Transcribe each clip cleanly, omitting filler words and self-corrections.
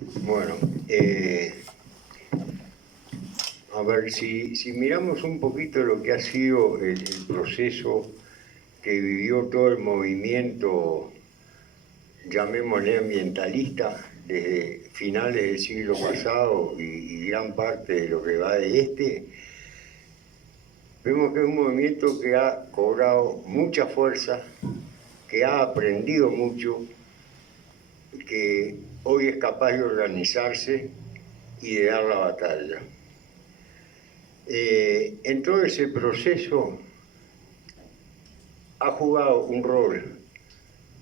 Bueno, a ver, si miramos un poquito lo que ha sido el proceso que vivió todo el movimiento, llamémosle ambientalista, desde finales del siglo pasado y gran parte de lo que va de este, vemos que es un movimiento que ha cobrado mucha fuerza, que ha aprendido mucho, que hoy es capaz de organizarse y de dar la batalla. En todo ese proceso ha jugado un rol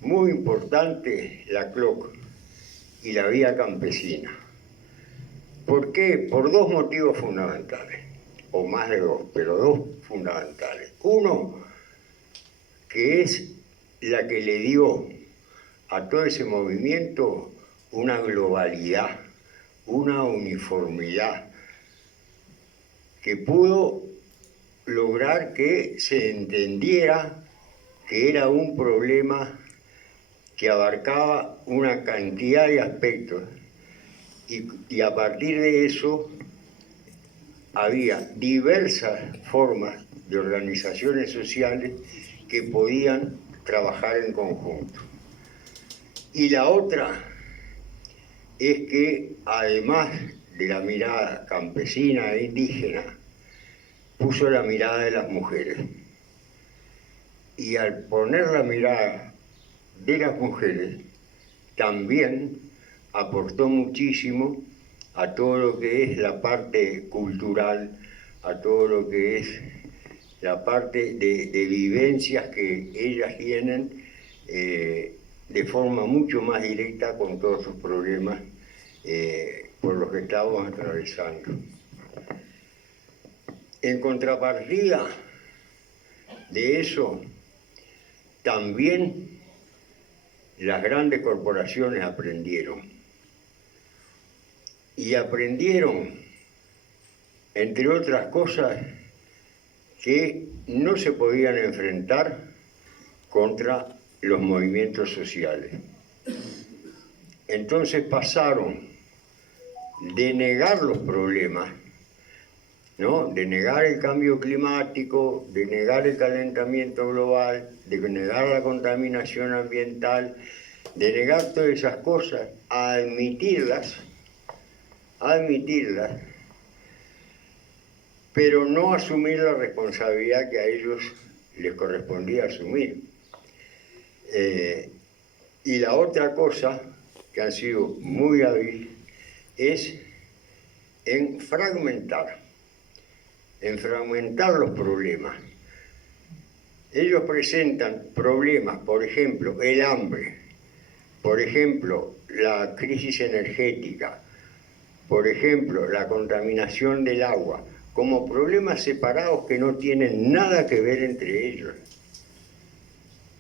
muy importante la CLOC y la vía campesina. ¿Por qué? Por dos motivos fundamentales, o más de dos, pero dos fundamentales. Uno, que es la que le dio a todo ese movimiento una globalidad, una uniformidad, que pudo lograr que se entendiera que era un problema que abarcaba una cantidad de aspectos y a partir de eso había diversas formas de organizaciones sociales que podían trabajar en conjunto. Y la otra es que además de la mirada campesina e indígena, puso la mirada de las mujeres. Y al poner la mirada de las mujeres, también aportó muchísimo a todo lo que es la parte cultural, a todo lo que es la parte de vivencias que ellas tienen de forma mucho más directa con todos sus problemas por los que estamos atravesando. En contrapartida de eso, también las grandes corporaciones aprendieron. Y aprendieron, entre otras cosas, que no se podían enfrentar contra los movimientos sociales. Entonces pasaron de negar los problemas, ¿no? De negar el cambio climático, de negar el calentamiento global, de negar la contaminación ambiental, de negar todas esas cosas, a admitirlas, pero no asumir la responsabilidad que a ellos les correspondía asumir. Y la otra cosa, que han sido muy hábiles, es en fragmentar los problemas. Ellos presentan problemas, por ejemplo, el hambre, por ejemplo, la crisis energética, por ejemplo, la contaminación del agua, como problemas separados que no tienen nada que ver entre ellos,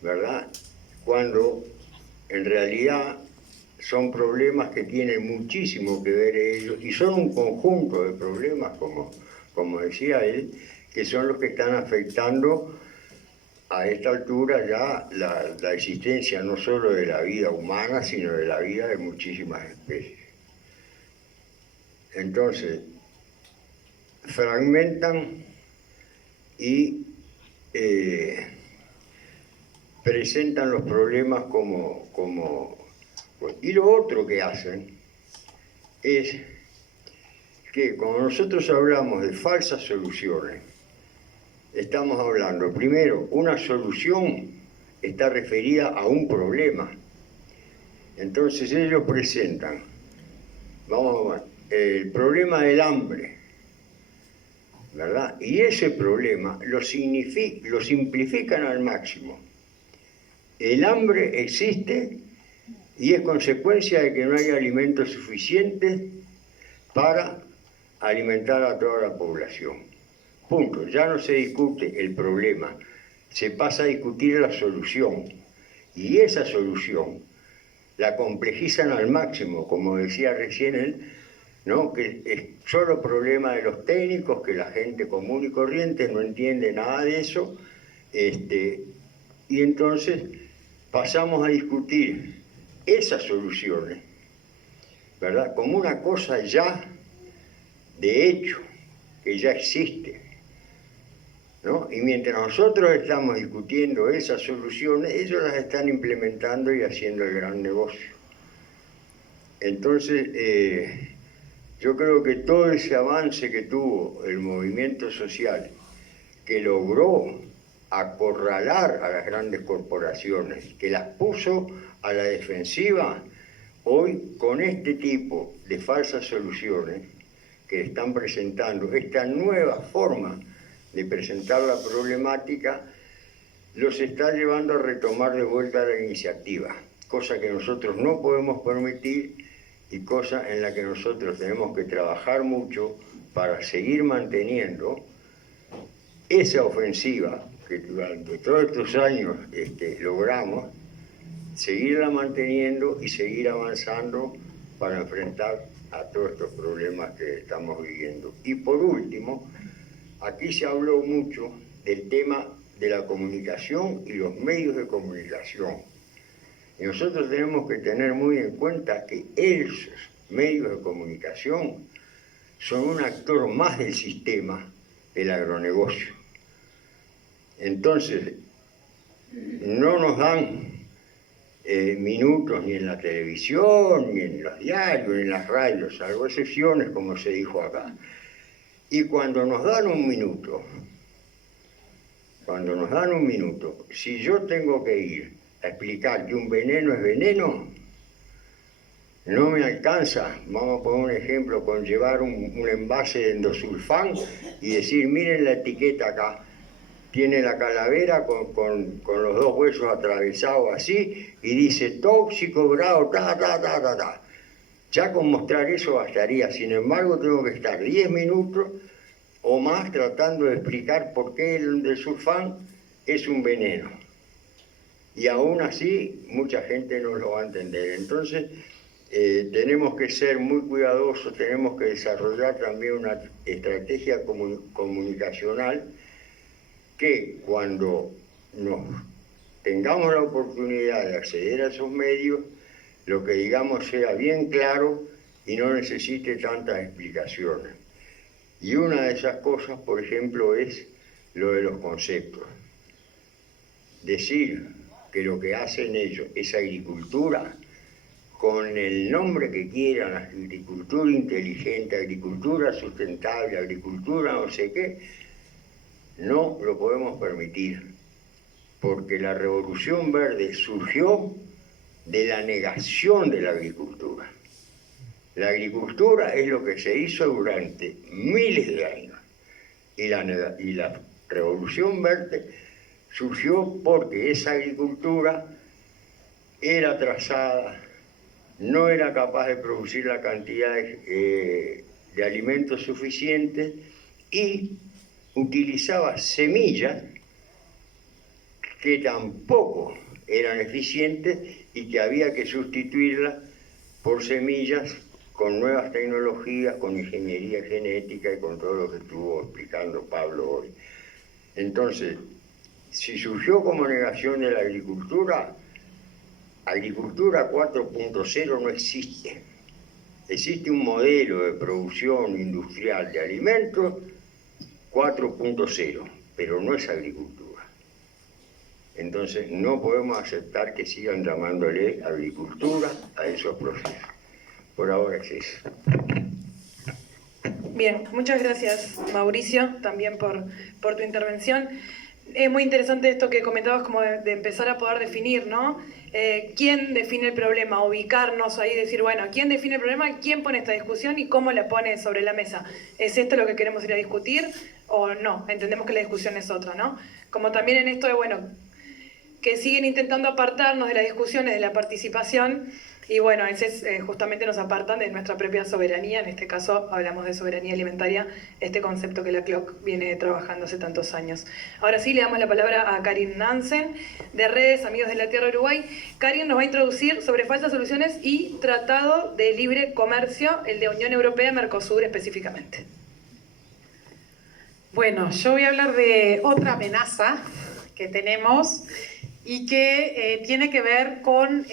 ¿verdad? Cuando en realidad son problemas que tienen muchísimo que ver ellos y son un conjunto de problemas, como decía él, que son los que están afectando a esta altura ya la existencia no solo de la vida humana, sino de la vida de muchísimas especies. Entonces, fragmentan y presentan los problemas y lo otro que hacen es que cuando nosotros hablamos de falsas soluciones, estamos hablando, primero, una solución está referida a un problema. Entonces ellos presentan, vamos a ver, el problema del hambre, ¿verdad? Y ese problema lo simplifican al máximo. El hambre existe y es consecuencia de que no hay alimentos suficientes para alimentar a toda la población. Punto. Ya no se discute el problema, se pasa a discutir la solución. Y esa solución la complejizan al máximo, como decía recién él, ¿no? Que es solo problema de los técnicos, que la gente común y corriente no entiende nada de eso, y entonces pasamos a discutir esas soluciones ¿verdad? Como una cosa ya de hecho, que ya existe, ¿no? Y mientras nosotros estamos discutiendo esas soluciones, ellos las están implementando y haciendo el gran negocio. Entonces, yo creo que todo ese avance que tuvo el movimiento social, que logró acorralar a las grandes corporaciones, que las puso a la defensiva, hoy con este tipo de falsas soluciones que están presentando, esta nueva forma de presentar la problemática, los está llevando a retomar de vuelta la iniciativa, cosa que nosotros no podemos permitir y cosa en la que nosotros tenemos que trabajar mucho para seguir manteniendo esa ofensiva que durante todos estos años logramos, seguirla manteniendo y seguir avanzando para enfrentar a todos estos problemas que estamos viviendo. Y por último, aquí se habló mucho del tema de la comunicación y los medios de comunicación. Y nosotros tenemos que tener muy en cuenta que esos medios de comunicación son un actor más del sistema del agronegocio. Entonces, no nos dan minutos ni en la televisión, ni en los diarios, ni en las radios, salvo excepciones, como se dijo acá. Y cuando nos dan un minuto, si yo tengo que ir a explicar que un veneno es veneno, no me alcanza, vamos a poner un ejemplo, con llevar un envase de endosulfán y decir, miren la etiqueta acá, tiene la calavera con los dos huesos atravesados así, y dice tóxico, grado, ta. Ya con mostrar eso bastaría, sin embargo tengo que estar 10 minutos o más tratando de explicar por qué el endosulfán es un veneno. Y aún así, mucha gente no lo va a entender. Entonces, tenemos que ser muy cuidadosos, tenemos que desarrollar también una estrategia comunicacional que cuando nos tengamos la oportunidad de acceder a esos medios, lo que digamos sea bien claro y no necesite tantas explicaciones. Y una de esas cosas, por ejemplo, es lo de los conceptos. Decir que lo que hacen ellos es agricultura, con el nombre que quieran, agricultura inteligente, agricultura sustentable, agricultura no sé qué, no lo podemos permitir, porque la Revolución Verde surgió de la negación de la agricultura. La agricultura es lo que se hizo durante miles de años, y la Revolución Verde surgió porque esa agricultura era atrasada, no era capaz de producir la cantidad de alimentos suficientes y utilizaba semillas que tampoco eran eficientes y que había que sustituirlas por semillas con nuevas tecnologías, con ingeniería genética y con todo lo que estuvo explicando Pablo hoy. Entonces, si surgió como negación de la agricultura, agricultura 4.0 no existe. Existe un modelo de producción industrial de alimentos 4.0, pero no es agricultura. Entonces no podemos aceptar que sigan llamándole agricultura a esos procesos. Por ahora es eso. Bien, muchas gracias Mauricio también por tu intervención. Es muy interesante esto que comentabas, como de empezar a poder definir, ¿no? ¿Quién define el problema? Ubicarnos ahí y decir, bueno, ¿quién define el problema? ¿Quién pone esta discusión y cómo la pone sobre la mesa? ¿Es esto lo que queremos ir a discutir o no? Entendemos que la discusión es otra, ¿no? Como también en esto de, bueno, que siguen intentando apartarnos de las discusiones, de la participación, y bueno, a veces justamente nos apartan de nuestra propia soberanía. En este caso hablamos de soberanía alimentaria, este concepto que la CLOC viene trabajando hace tantos años. Ahora sí, le damos la palabra a Karin Nansen, de Redes Amigos de la Tierra Uruguay. Karin nos va a introducir sobre falsas soluciones y Tratado de Libre Comercio, el de Unión Europea-Mercosur específicamente. Bueno, yo voy a hablar de otra amenaza que tenemos y que tiene que ver con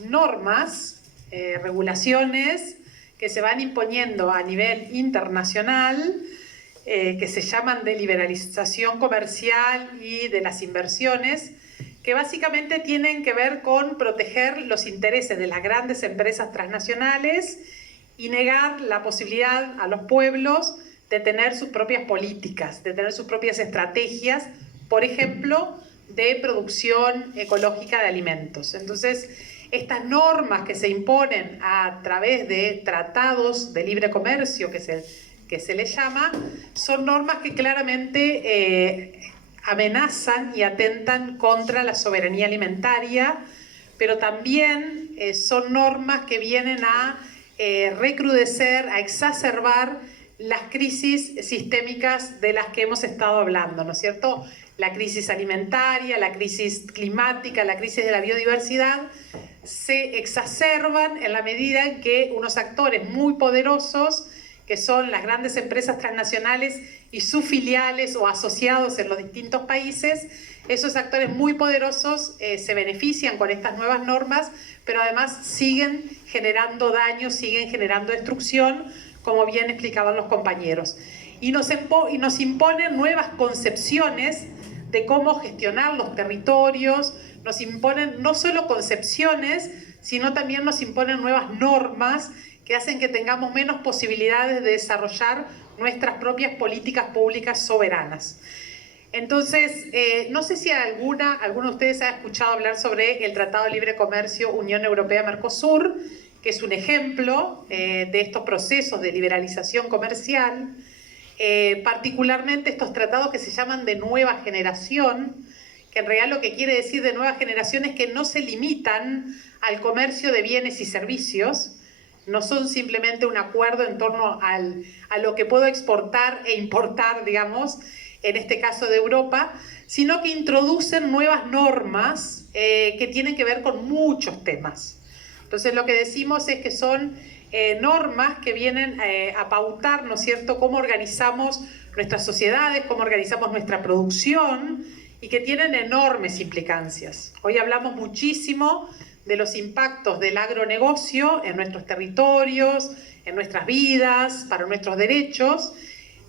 normas regulaciones que se van imponiendo a nivel internacional, que se llaman de liberalización comercial y de las inversiones, que básicamente tienen que ver con proteger los intereses de las grandes empresas transnacionales y negar la posibilidad a los pueblos de tener sus propias políticas, de tener sus propias estrategias, por ejemplo, de producción ecológica de alimentos. Entonces, estas normas que se imponen a través de tratados de libre comercio, que se les llama, son normas que claramente amenazan y atentan contra la soberanía alimentaria, pero también son normas que vienen a recrudecer, a exacerbar las crisis sistémicas de las que hemos estado hablando, ¿no es cierto? La crisis alimentaria, la crisis climática, la crisis de la biodiversidad, se exacerban en la medida en que unos actores muy poderosos, que son las grandes empresas transnacionales y sus filiales o asociados en los distintos países, esos actores muy poderosos se benefician con estas nuevas normas, pero además siguen generando daño, siguen generando destrucción, como bien explicaban los compañeros. Y nos imponen nuevas concepciones de cómo gestionar los territorios, nos imponen no solo concepciones, sino también nos imponen nuevas normas que hacen que tengamos menos posibilidades de desarrollar nuestras propias políticas públicas soberanas. Entonces, no sé si alguno de ustedes ha escuchado hablar sobre el Tratado de Libre Comercio Unión Europea-Mercosur, que es un ejemplo de estos procesos de liberalización comercial, particularmente estos tratados que se llaman de nueva generación, que en realidad lo que quiere decir de nueva generación es que no se limitan al comercio de bienes y servicios, no son simplemente un acuerdo en torno a lo que puedo exportar e importar, digamos, en este caso de Europa, sino que introducen nuevas normas que tienen que ver con muchos temas. Entonces lo que decimos es que son normas que vienen a pautar, ¿no es cierto?, cómo organizamos nuestras sociedades, cómo organizamos nuestra producción y que tienen enormes implicancias. Hoy hablamos muchísimo de los impactos del agronegocio en nuestros territorios, en nuestras vidas, para nuestros derechos,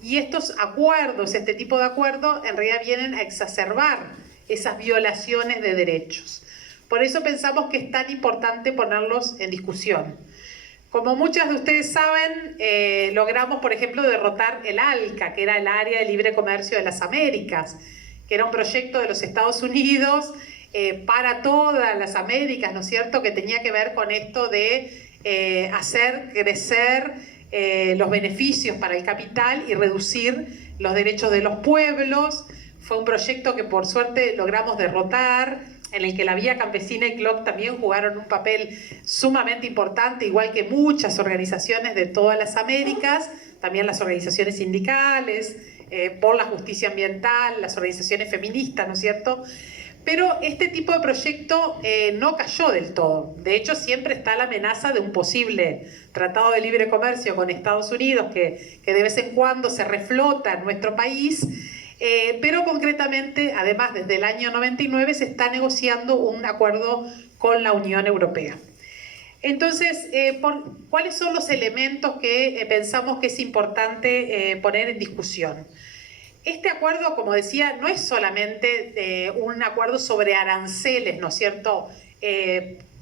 y estos acuerdos, este tipo de acuerdos, en realidad vienen a exacerbar esas violaciones de derechos. Por eso pensamos que es tan importante ponerlos en discusión. Como muchas de ustedes saben, logramos, por ejemplo, derrotar el ALCA, que era el Área de Libre Comercio de las Américas, que era un proyecto de los Estados Unidos para todas las Américas, ¿no es cierto?, que tenía que ver con esto de hacer crecer los beneficios para el capital y reducir los derechos de los pueblos. Fue un proyecto que por suerte logramos derrotar, en el que la Vía Campesina y CLOC también jugaron un papel sumamente importante, igual que muchas organizaciones de todas las Américas, también las organizaciones sindicales, por la justicia ambiental, las organizaciones feministas, ¿no es cierto? Pero este tipo de proyecto no cayó del todo. De hecho, siempre está la amenaza de un posible tratado de libre comercio con Estados Unidos que de vez en cuando se reflota en nuestro país, pero concretamente, además, desde el año 99 se está negociando un acuerdo con la Unión Europea. Entonces, ¿cuáles son los elementos que pensamos que es importante poner en discusión? Este acuerdo, como decía, no es solamente un acuerdo sobre aranceles, ¿no es cierto?,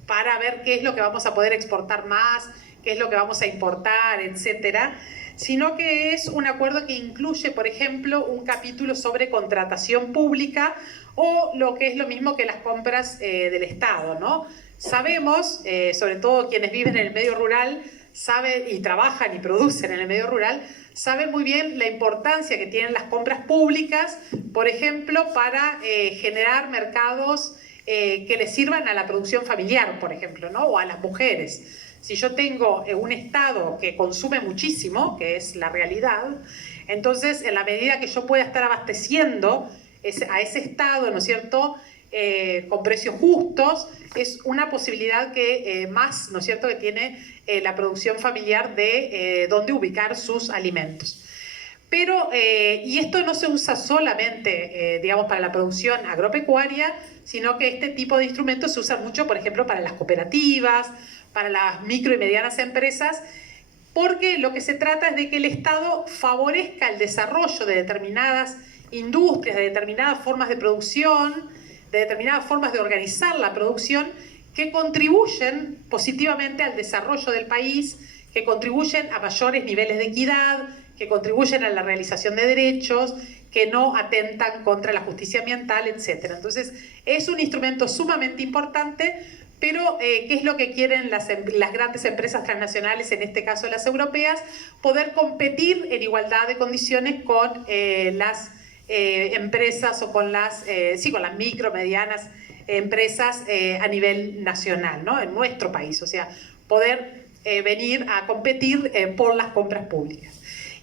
para ver qué es lo que vamos a poder exportar más, qué es lo que vamos a importar, etcétera, sino que es un acuerdo que incluye, por ejemplo, un capítulo sobre contratación pública o lo que es lo mismo que las compras del Estado, ¿no? Sabemos, sobre todo quienes viven en el medio rural, saben y trabajan y producen en el medio rural, saben muy bien la importancia que tienen las compras públicas, por ejemplo, para generar mercados que les sirvan a la producción familiar, por ejemplo, ¿no?, o a las mujeres. Si yo tengo un Estado que consume muchísimo, que es la realidad, entonces en la medida que yo pueda estar abasteciendo a ese Estado, ¿no es cierto?, con precios justos, es una posibilidad que más, ¿no es cierto?, que tiene la producción familiar de dónde ubicar sus alimentos. Pero, y esto no se usa solamente, digamos, para la producción agropecuaria, sino que este tipo de instrumentos se usa mucho, por ejemplo, para las cooperativas, para las micro y medianas empresas, porque lo que se trata es de que el Estado favorezca el desarrollo de determinadas industrias, de determinadas formas de producción, de determinadas formas de organizar la producción, que contribuyen positivamente al desarrollo del país, que contribuyen a mayores niveles de equidad, que contribuyen a la realización de derechos, que no atentan contra la justicia ambiental, etc. Entonces, es un instrumento sumamente importante, pero ¿qué es lo que quieren las grandes empresas transnacionales, en este caso las europeas? Poder competir en igualdad de condiciones con las empresas o con las micro, medianas empresas a nivel nacional, ¿no? En nuestro país, o sea, poder venir a competir por las compras públicas.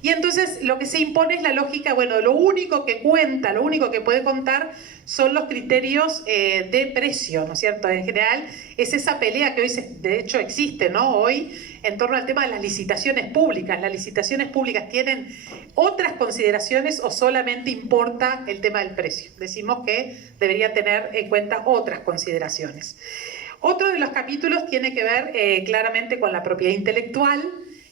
Y entonces lo que se impone es la lógica, bueno, lo único que cuenta, lo único que puede contar son los criterios de precio, ¿no es cierto? En general es esa pelea que hoy de hecho existe, ¿no? Hoy en torno al tema de las licitaciones públicas. ¿Las licitaciones públicas tienen otras consideraciones o solamente importa el tema del precio? Decimos que debería tener en cuenta otras consideraciones. Otro de los capítulos tiene que ver claramente con la propiedad intelectual.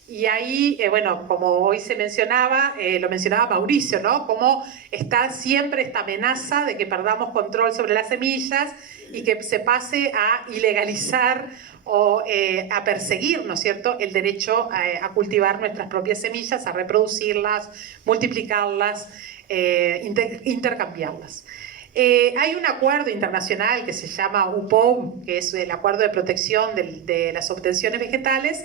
Y ahí, bueno, como hoy se mencionaba, lo mencionaba Mauricio, ¿no? Cómo está siempre esta amenaza de que perdamos control sobre las semillas y que se pase a ilegalizar o a perseguir, ¿no es cierto?, el derecho a cultivar nuestras propias semillas, a reproducirlas, multiplicarlas, intercambiarlas. Hay un acuerdo internacional que se llama UPOV, que es el Acuerdo de Protección de las Obtenciones Vegetales,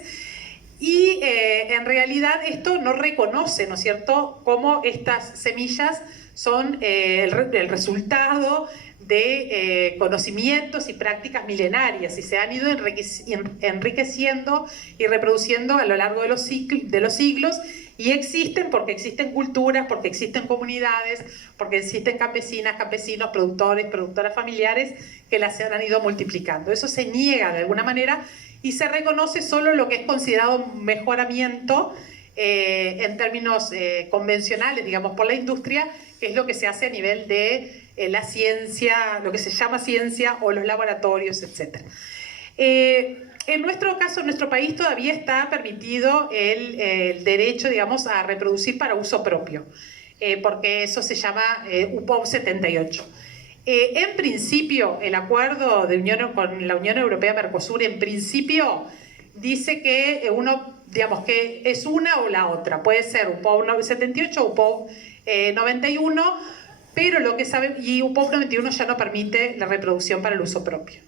y en realidad esto no reconoce, ¿no es cierto?, cómo estas semillas son el resultado de conocimientos y prácticas milenarias y se han ido enriqueciendo y reproduciendo a lo largo de los siglos y existen porque existen culturas, porque existen comunidades, porque existen campesinas, campesinos, productores, productoras familiares que las han ido multiplicando. Eso se niega de alguna manera y se reconoce solo lo que es considerado mejoramiento en términos convencionales, digamos, por la industria, que es lo que se hace a nivel de la ciencia, lo que se llama ciencia o los laboratorios, etc. En nuestro caso, en nuestro país todavía está permitido el derecho, digamos, a reproducir para uso propio, porque eso se llama UPOV 78. En principio, el acuerdo con la Unión Europea-Mercosur, en principio, dice que digamos que es una o la otra. Puede ser UPOV 78 o UPOV 91, pero lo que y UPOV 91 ya no permite la reproducción para el uso propio.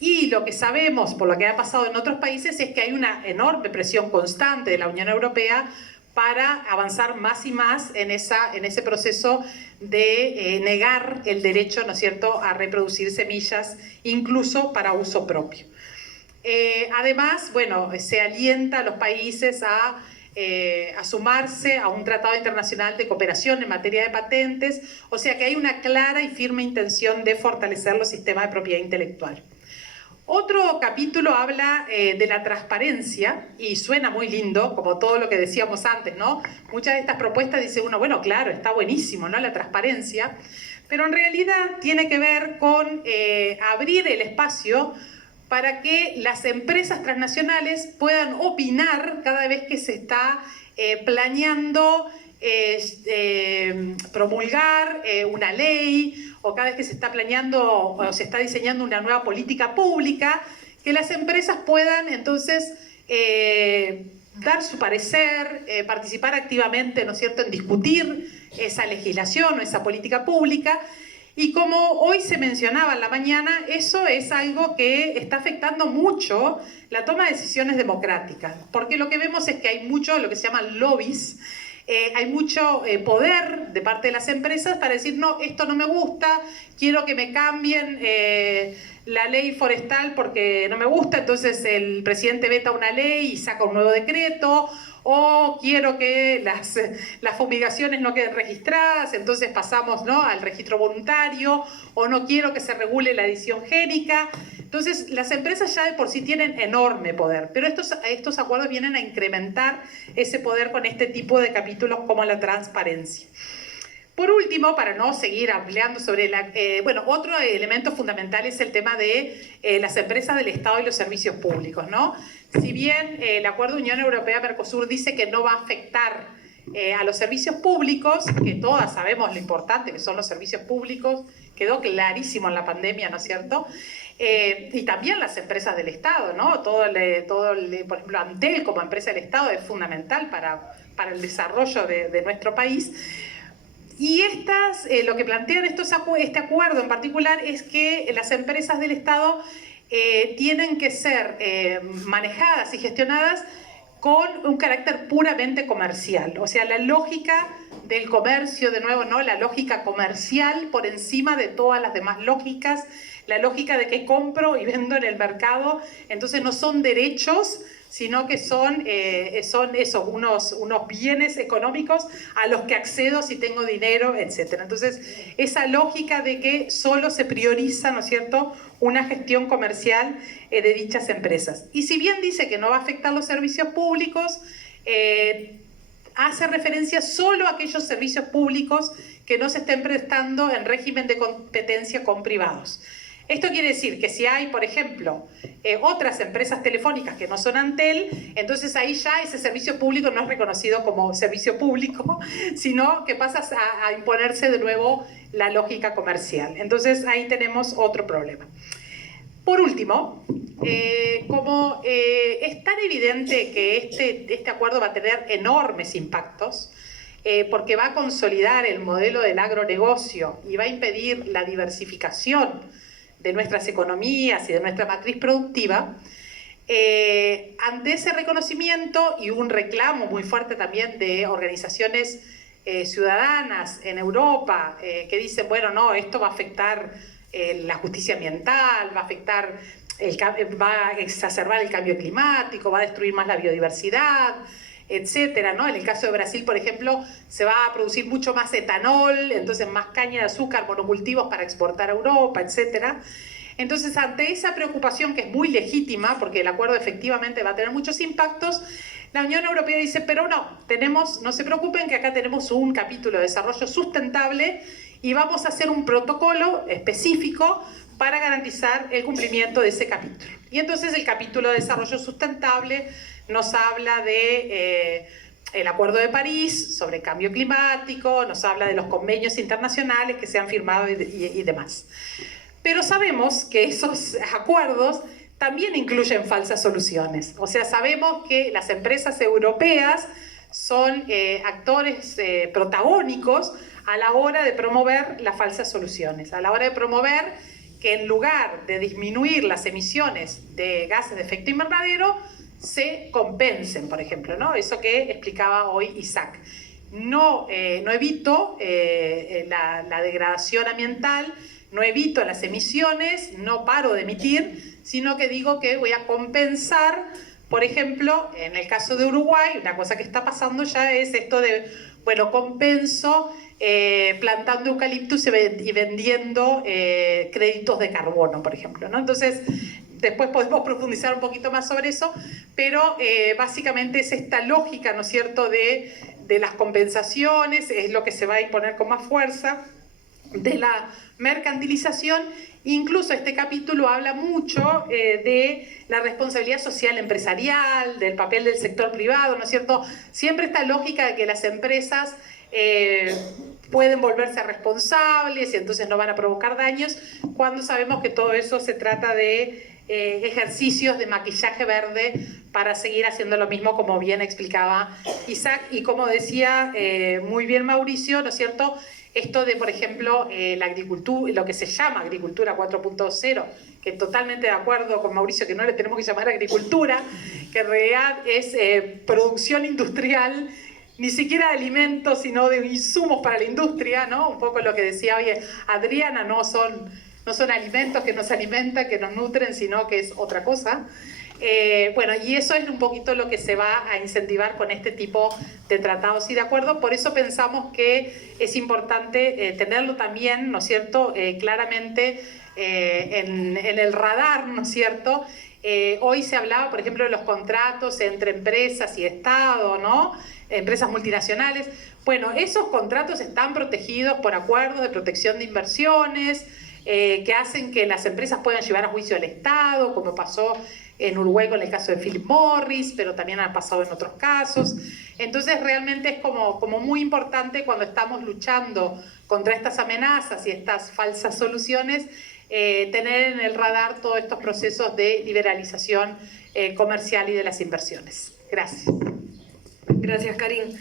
Y lo que sabemos, por lo que ha pasado en otros países, es que hay una enorme presión constante de la Unión Europea para avanzar más y más en ese proceso de negar el derecho, ¿no es cierto?, a reproducir semillas, incluso para uso propio. Además, bueno, se alienta a los países a sumarse a un tratado internacional de cooperación en materia de patentes, o sea que hay una clara y firme intención de fortalecer los sistemas de propiedad intelectual. Otro capítulo habla de la transparencia y suena muy lindo, como todo lo que decíamos antes, ¿no? Muchas de estas propuestas dice uno, bueno, claro, está buenísimo, ¿no?, la transparencia, pero en realidad tiene que ver con abrir el espacio para que las empresas transnacionales puedan opinar cada vez que se está planeando promulgar una ley o cada vez que se está planeando o se está diseñando una nueva política pública, que las empresas puedan entonces dar su parecer, participar activamente, ¿no es cierto?, en discutir esa legislación o esa política pública. Y como hoy se mencionaba en la mañana, eso es algo que está afectando mucho la toma de decisiones democráticas, porque lo que vemos es que hay mucho, lo que se llaman lobbies, hay mucho poder de parte de las empresas para decir, no, esto no me gusta, quiero que me cambien la ley forestal porque no me gusta, entonces el presidente veta una ley y saca un nuevo decreto, o quiero que las fumigaciones no queden registradas, entonces pasamos, ¿no?, al registro voluntario, o no quiero que se regule la adición génica. Entonces, las empresas ya de por sí tienen enorme poder, pero estos acuerdos vienen a incrementar ese poder con este tipo de capítulos como la transparencia. Por último, para no seguir ampliando sobre otro elemento fundamental es el tema de las empresas del Estado y los servicios públicos, ¿no? Si bien el acuerdo Unión Europea-Mercosur dice que no va a afectar a los servicios públicos, que todas sabemos lo importante que son los servicios públicos, quedó clarísimo en la pandemia, ¿no es cierto? Y también las empresas del Estado, ¿no? Por ejemplo, Antel como empresa del Estado es fundamental para el desarrollo de nuestro país. Y lo que plantean este acuerdo en particular es que las empresas del Estado tienen que ser manejadas y gestionadas con un carácter puramente comercial. O sea, la lógica del comercio, de nuevo, ¿no? La lógica comercial por encima de todas las demás lógicas, la lógica de que compro y vendo en el mercado, entonces no son derechos, sino que son unos bienes económicos a los que accedo si tengo dinero, etc. Entonces, esa lógica de que solo se prioriza, ¿no es cierto?, una gestión comercial de dichas empresas. Y si bien dice que no va a afectar los servicios públicos, hace referencia solo a aquellos servicios públicos que no se estén prestando en régimen de competencia con privados. Esto quiere decir que si hay, por ejemplo, otras empresas telefónicas que no son Antel, entonces ahí ya ese servicio público no es reconocido como servicio público, sino que pasa a imponerse de nuevo la lógica comercial. Entonces ahí tenemos otro problema. Por último, como es tan evidente que este acuerdo va a tener enormes impactos, porque va a consolidar el modelo del agronegocio y va a impedir la diversificación de nuestras economías y de nuestra matriz productiva, ante ese reconocimiento y un reclamo muy fuerte también de organizaciones ciudadanas en Europa que dicen, bueno, no, esto va a afectar la justicia ambiental, va a exacerbar el cambio climático, va a destruir más la biodiversidad, etcétera, ¿no? En el caso de Brasil, por ejemplo, se va a producir mucho más etanol, entonces más caña de azúcar, monocultivos para exportar a Europa, etcétera. Entonces, ante esa preocupación que es muy legítima, porque el acuerdo efectivamente va a tener muchos impactos, la Unión Europea dice, pero no se preocupen que acá tenemos un capítulo de desarrollo sustentable y vamos a hacer un protocolo específico para garantizar el cumplimiento de ese capítulo. Y entonces el capítulo de desarrollo sustentable nos habla de el Acuerdo de París sobre cambio climático, nos habla de los convenios internacionales que se han firmado y demás. Pero sabemos que esos acuerdos también incluyen falsas soluciones. O sea, sabemos que las empresas europeas son actores protagónicos a la hora de promover las falsas soluciones, a la hora de promover que en lugar de disminuir las emisiones de gases de efecto invernadero, se compensen, por ejemplo, ¿no? Eso que explicaba hoy Isaac. No evito la degradación ambiental, no evito las emisiones, no paro de emitir, sino que digo que voy a compensar, por ejemplo, en el caso de Uruguay, una cosa que está pasando ya es esto de, bueno, compenso plantando eucaliptus y vendiendo créditos de carbono, por ejemplo, ¿no? Entonces, después podemos profundizar un poquito más sobre eso, pero básicamente es esta lógica, ¿no es cierto?, de las compensaciones, es lo que se va a imponer con más fuerza, de la mercantilización. Incluso este capítulo habla mucho de la responsabilidad social empresarial, del papel del sector privado, ¿no es cierto? Siempre esta lógica de que las empresas pueden volverse responsables y entonces no van a provocar daños, cuando sabemos que todo eso se trata de ejercicios de maquillaje verde para seguir haciendo lo mismo, como bien explicaba Isaac y como decía muy bien Mauricio, ¿no es cierto? Esto de, por ejemplo, la agricultura, lo que se llama agricultura 4.0, que totalmente de acuerdo con Mauricio que no le tenemos que llamar agricultura, que en realidad es producción industrial, ni siquiera de alimentos, sino de insumos para la industria, ¿no? Un poco lo que decía hoy Adriana, no son alimentos que nos alimentan, que nos nutren, sino que es otra cosa. Bueno, y eso es un poquito lo que se va a incentivar con este tipo de tratados y de acuerdos. Por eso pensamos que es importante tenerlo también, ¿no es cierto?, claramente en el radar, ¿no es cierto? Hoy se hablaba, por ejemplo, de los contratos entre empresas y Estado, ¿no? Empresas multinacionales. Bueno, esos contratos están protegidos por acuerdos de protección de inversiones, que hacen que las empresas puedan llevar a juicio al Estado, como pasó en Uruguay con el caso de Philip Morris, pero también ha pasado en otros casos. Entonces realmente es como muy importante cuando estamos luchando contra estas amenazas y estas falsas soluciones, tener en el radar todos estos procesos de liberalización comercial y de las inversiones. Gracias. Gracias, Karin.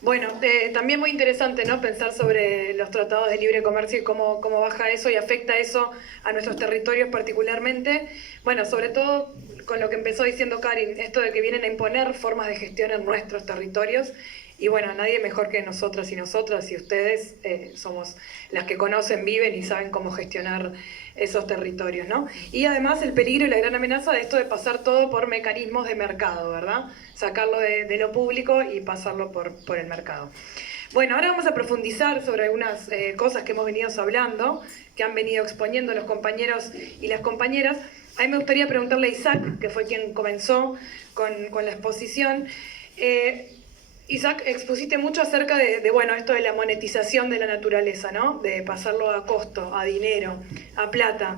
Bueno, también muy interesante, ¿no?, pensar sobre los tratados de libre comercio y cómo baja eso y afecta eso a nuestros territorios particularmente. Bueno, sobre todo con lo que empezó diciendo Karin, esto de que vienen a imponer formas de gestión en nuestros territorios. Y bueno, nadie mejor que nosotras y nosotras y ustedes somos las que conocen, viven y saben cómo gestionar esos territorios, ¿no? Y además el peligro y la gran amenaza de esto de pasar todo por mecanismos de mercado, ¿verdad? Sacarlo de lo público y pasarlo por el mercado. Bueno, ahora vamos a profundizar sobre algunas cosas que hemos venido hablando, que han venido exponiendo los compañeros y las compañeras. A mí me gustaría preguntarle a Isaac, que fue quien comenzó con la exposición. Isaac, expusiste mucho acerca de bueno, esto de la monetización de la naturaleza, ¿no? De pasarlo a costo, a dinero, a plata.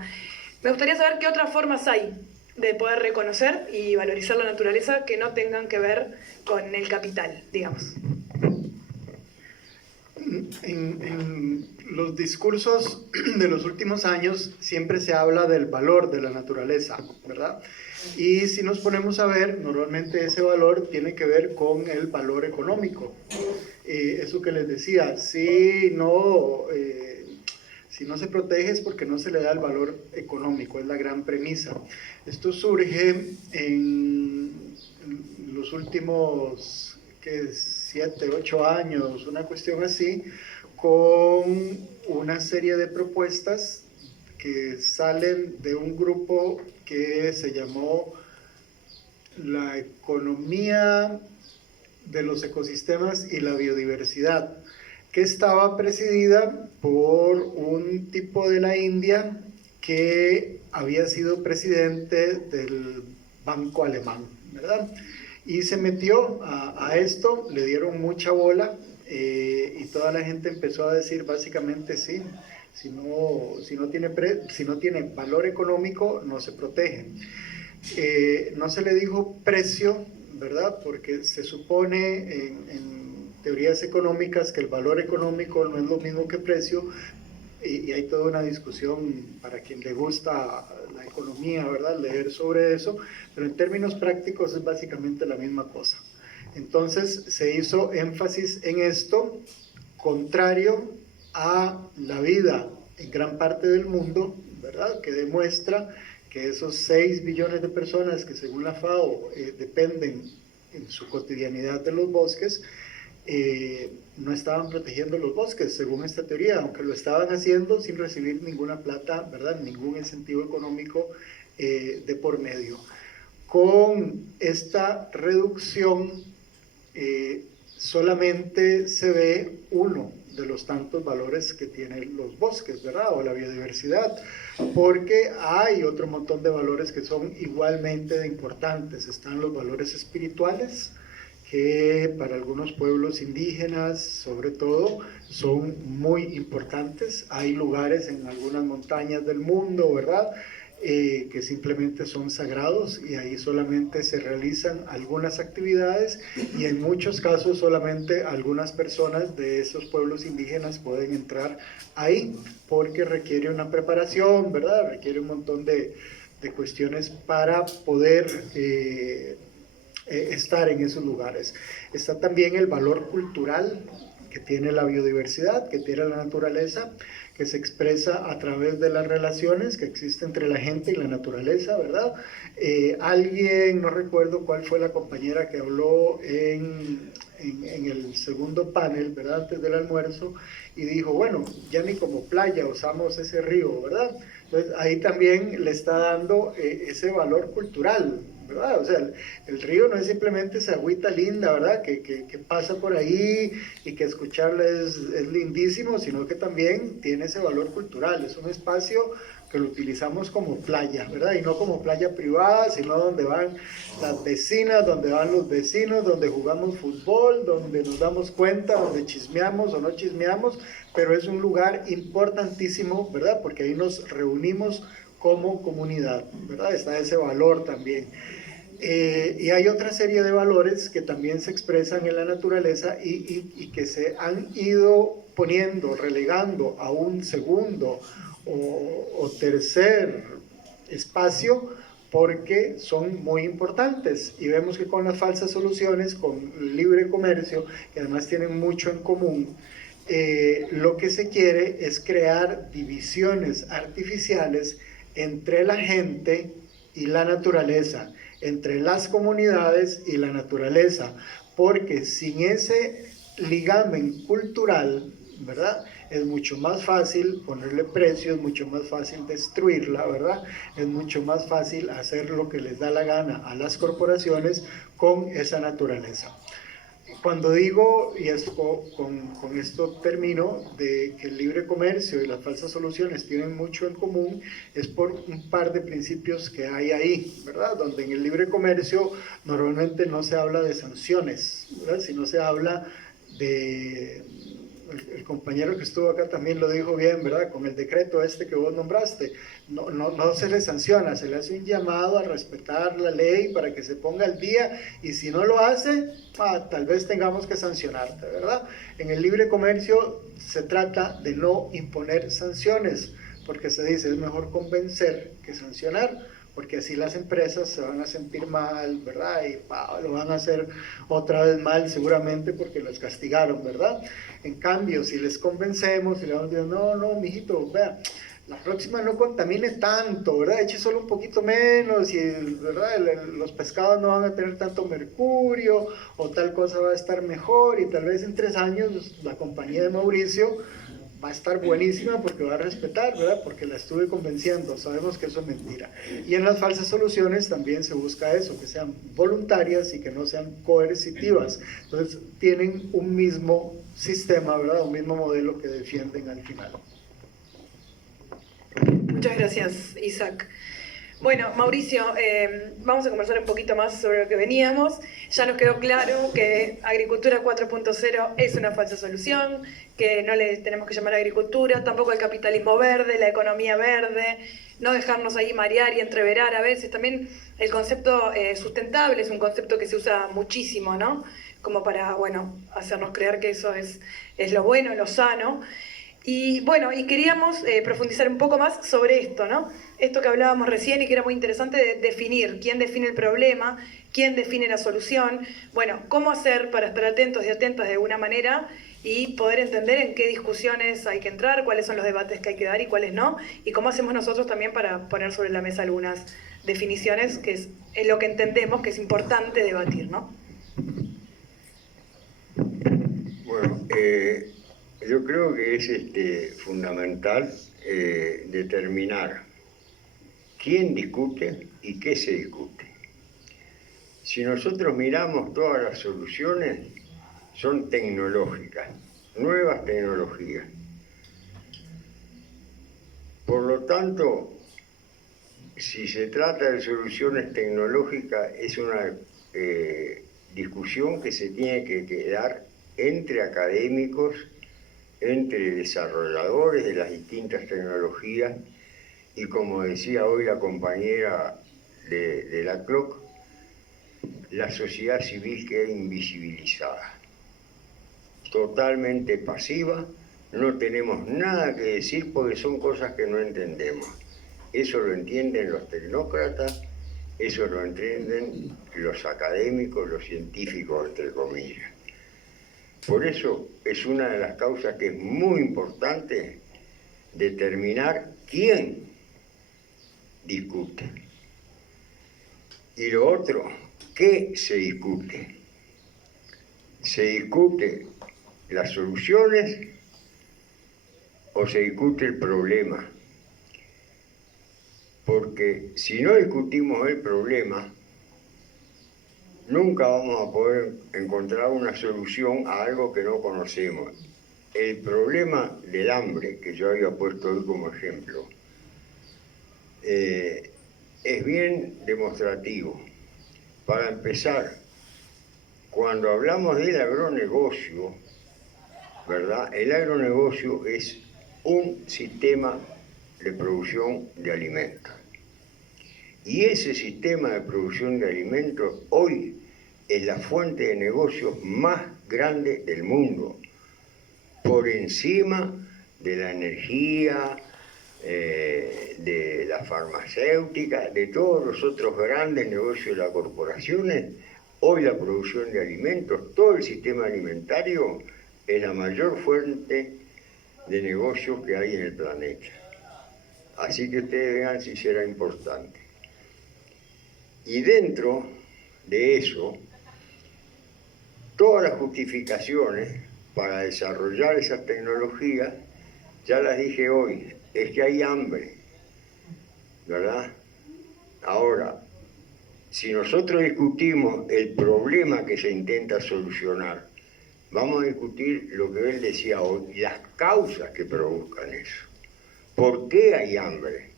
Me gustaría saber qué otras formas hay de poder reconocer y valorizar la naturaleza que no tengan que ver con el capital, digamos. En los discursos de los últimos años siempre se habla del valor de la naturaleza, ¿verdad? Y si nos ponemos a ver, normalmente ese valor tiene que ver con el valor económico. Eso que les decía, si no se protege es porque no se le da el valor económico, es la gran premisa. Esto surge en los últimos 7, 8 años, una cuestión así, con una serie de propuestas que salen de un grupo que se llamó la economía de los ecosistemas y la biodiversidad, que estaba presidida por un tipo de la India que había sido presidente del Banco Alemán, ¿verdad? Y se metió a esto, le dieron mucha bola y toda la gente empezó a decir básicamente sí. Si no tiene valor económico, no se protege. No se le dijo precio, ¿verdad? Porque se supone en teorías económicas que el valor económico no es lo mismo que precio, y hay toda una discusión para quien le gusta la economía, ¿verdad?, leer sobre eso, pero en términos prácticos es básicamente la misma cosa. Entonces se hizo énfasis en esto, contrario a la vida en gran parte del mundo, ¿verdad?, que demuestra que esos 6 billones de personas que según la FAO dependen en su cotidianidad de los bosques, no estaban protegiendo los bosques, según esta teoría, aunque lo estaban haciendo sin recibir ninguna plata, ¿verdad?, ningún incentivo económico de por medio. Con esta reducción solamente se ve uno de los tantos valores que tienen los bosques, ¿verdad?, o la biodiversidad, porque hay otro montón de valores que son igualmente importantes. Están los valores espirituales, que para algunos pueblos indígenas, sobre todo, son muy importantes. Hay lugares en algunas montañas del mundo, ¿verdad?, que simplemente son sagrados y ahí solamente se realizan algunas actividades y en muchos casos solamente algunas personas de esos pueblos indígenas pueden entrar ahí porque requiere una preparación, ¿verdad?, requiere un montón de cuestiones para poder estar en esos lugares. Está también el valor cultural que tiene la biodiversidad, que tiene la naturaleza, que se expresa a través de las relaciones que existen entre la gente y la naturaleza, ¿verdad? Alguien, no recuerdo cuál fue la compañera que habló en el segundo panel, ¿verdad?, antes del almuerzo, y dijo, bueno, ya ni como playa usamos ese río, ¿verdad? Entonces ahí también le está dando ese valor cultural, ¿verdad? O sea, el río no es simplemente esa agüita linda, ¿verdad? Que pasa por ahí y que escucharla es lindísimo, sino que también tiene ese valor cultural, es un espacio que lo utilizamos como playa, ¿verdad? Y no como playa privada, sino donde van las vecinas, donde van los vecinos, donde jugamos fútbol, donde nos damos cuenta, donde chismeamos o no chismeamos, pero es un lugar importantísimo, ¿verdad? Porque ahí nos reunimos como comunidad, ¿verdad? Está ese valor también. Y hay otra serie de valores que también se expresan en la naturaleza y que se han ido poniendo, relegando a un segundo o tercer espacio porque son muy importantes. Y vemos que con las falsas soluciones, con el libre comercio, que además tienen mucho en común, lo que se quiere es crear divisiones artificiales entre la gente y la naturaleza, entre las comunidades y la naturaleza, porque sin ese ligamen cultural, ¿verdad? Es mucho más fácil ponerle precio, es mucho más fácil destruirla, ¿verdad? Es mucho más fácil hacer lo que les da la gana a las corporaciones con esa naturaleza. Cuando digo, y esto, con esto termino, de que el libre comercio y las falsas soluciones tienen mucho en común, es por un par de principios que hay ahí, ¿verdad? Donde en el libre comercio normalmente no se habla de sanciones, ¿verdad? Sino se habla de... El compañero que estuvo acá también lo dijo bien, ¿verdad? Con el decreto este que vos nombraste, no se le sanciona, se le hace un llamado a respetar la ley para que se ponga al día, y si no lo hace, tal vez tengamos que sancionarte, ¿verdad? En el libre comercio se trata de no imponer sanciones, porque se dice es mejor convencer que sancionar, porque así las empresas se van a sentir mal, ¿verdad? Y lo van a hacer otra vez mal seguramente porque las castigaron, ¿verdad? En cambio, si les convencemos y le vamos a decir, no, mijito, vea, la próxima no contamine tanto, ¿verdad? Eche solo un poquito menos y, ¿verdad? Los pescados no van a tener tanto mercurio o tal cosa va a estar mejor, y tal vez en 3 años la compañía de Mauricio va a estar buenísima porque va a respetar, ¿verdad? Porque la estuve convenciendo, sabemos que eso es mentira. Y en las falsas soluciones también se busca eso, que sean voluntarias y que no sean coercitivas. Entonces tienen un mismo sistema, ¿verdad? Un mismo modelo que defienden al final. Muchas gracias, Isaac. Bueno, Mauricio, vamos a conversar un poquito más sobre lo que veníamos. Ya nos quedó claro que Agricultura 4.0 es una falsa solución, que no le tenemos que llamar agricultura, tampoco el capitalismo verde, la economía verde, no dejarnos ahí marear y entreverar a veces. También el concepto sustentable es un concepto que se usa muchísimo, ¿no? Como para, bueno, hacernos creer que eso es lo bueno, lo sano. Y bueno, y queríamos profundizar un poco más sobre esto, ¿no? Esto que hablábamos recién y que era muy interesante de definir quién define el problema, quién define la solución, bueno, cómo hacer para estar atentos y atentas de alguna manera y poder entender en qué discusiones hay que entrar, cuáles son los debates que hay que dar y cuáles no, y cómo hacemos nosotros también para poner sobre la mesa algunas definiciones, que es lo que entendemos que es importante debatir, ¿no? Bueno, yo creo que es fundamental determinar quién discute y qué se discute. Si nosotros miramos, todas las soluciones son tecnológicas, nuevas tecnologías. Por lo tanto, si se trata de soluciones tecnológicas, es una discusión que se tiene que dar entre académicos, entre desarrolladores de las distintas tecnologías, y como decía hoy la compañera de la CLOC, la sociedad civil queda invisibilizada, totalmente pasiva, no tenemos nada que decir porque son cosas que no entendemos. Eso lo entienden los tecnócratas, eso lo entienden los académicos, los científicos, entre comillas. Por eso es una de las causas que es muy importante determinar quién discute. Y lo otro, ¿qué se discute? ¿Se discute las soluciones o se discute el problema? Porque si no discutimos el problema, nunca vamos a poder encontrar una solución a algo que no conocemos. El problema del hambre, que yo había puesto hoy como ejemplo, es bien demostrativo. Para empezar, cuando hablamos del agronegocio, ¿verdad? El agronegocio es un sistema de producción de alimentos. Y ese sistema de producción de alimentos hoy es la fuente de negocios más grande del mundo, por encima de la energía, de la farmacéutica, de todos los otros grandes negocios de las corporaciones. Hoy la producción de alimentos, todo el sistema alimentario es la mayor fuente de negocios que hay en el planeta. Así que ustedes vean si será importante. Y dentro de eso, todas las justificaciones para desarrollar esas tecnologías, ya las dije hoy, es que hay hambre, ¿verdad? Ahora, si nosotros discutimos el problema que se intenta solucionar, vamos a discutir lo que él decía hoy, las causas que provocan eso. ¿Por qué hay hambre?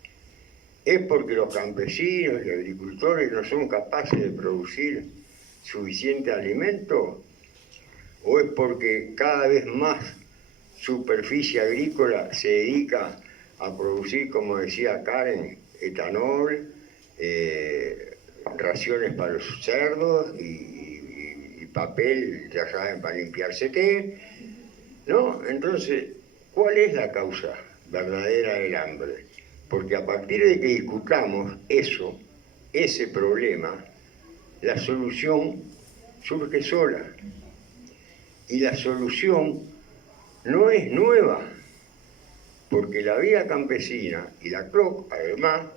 ¿Es porque los campesinos y agricultores no son capaces de producir suficiente alimento? ¿O es porque cada vez más superficie agrícola se dedica a producir, como decía Karen, etanol, raciones para los cerdos y papel, ya saben, para limpiarse té? ¿No? Entonces, ¿cuál es la causa verdadera del hambre? Porque a partir de que discutamos eso, ese problema, la solución surge sola. Y la solución no es nueva, porque la vida campesina y la CLOC, además,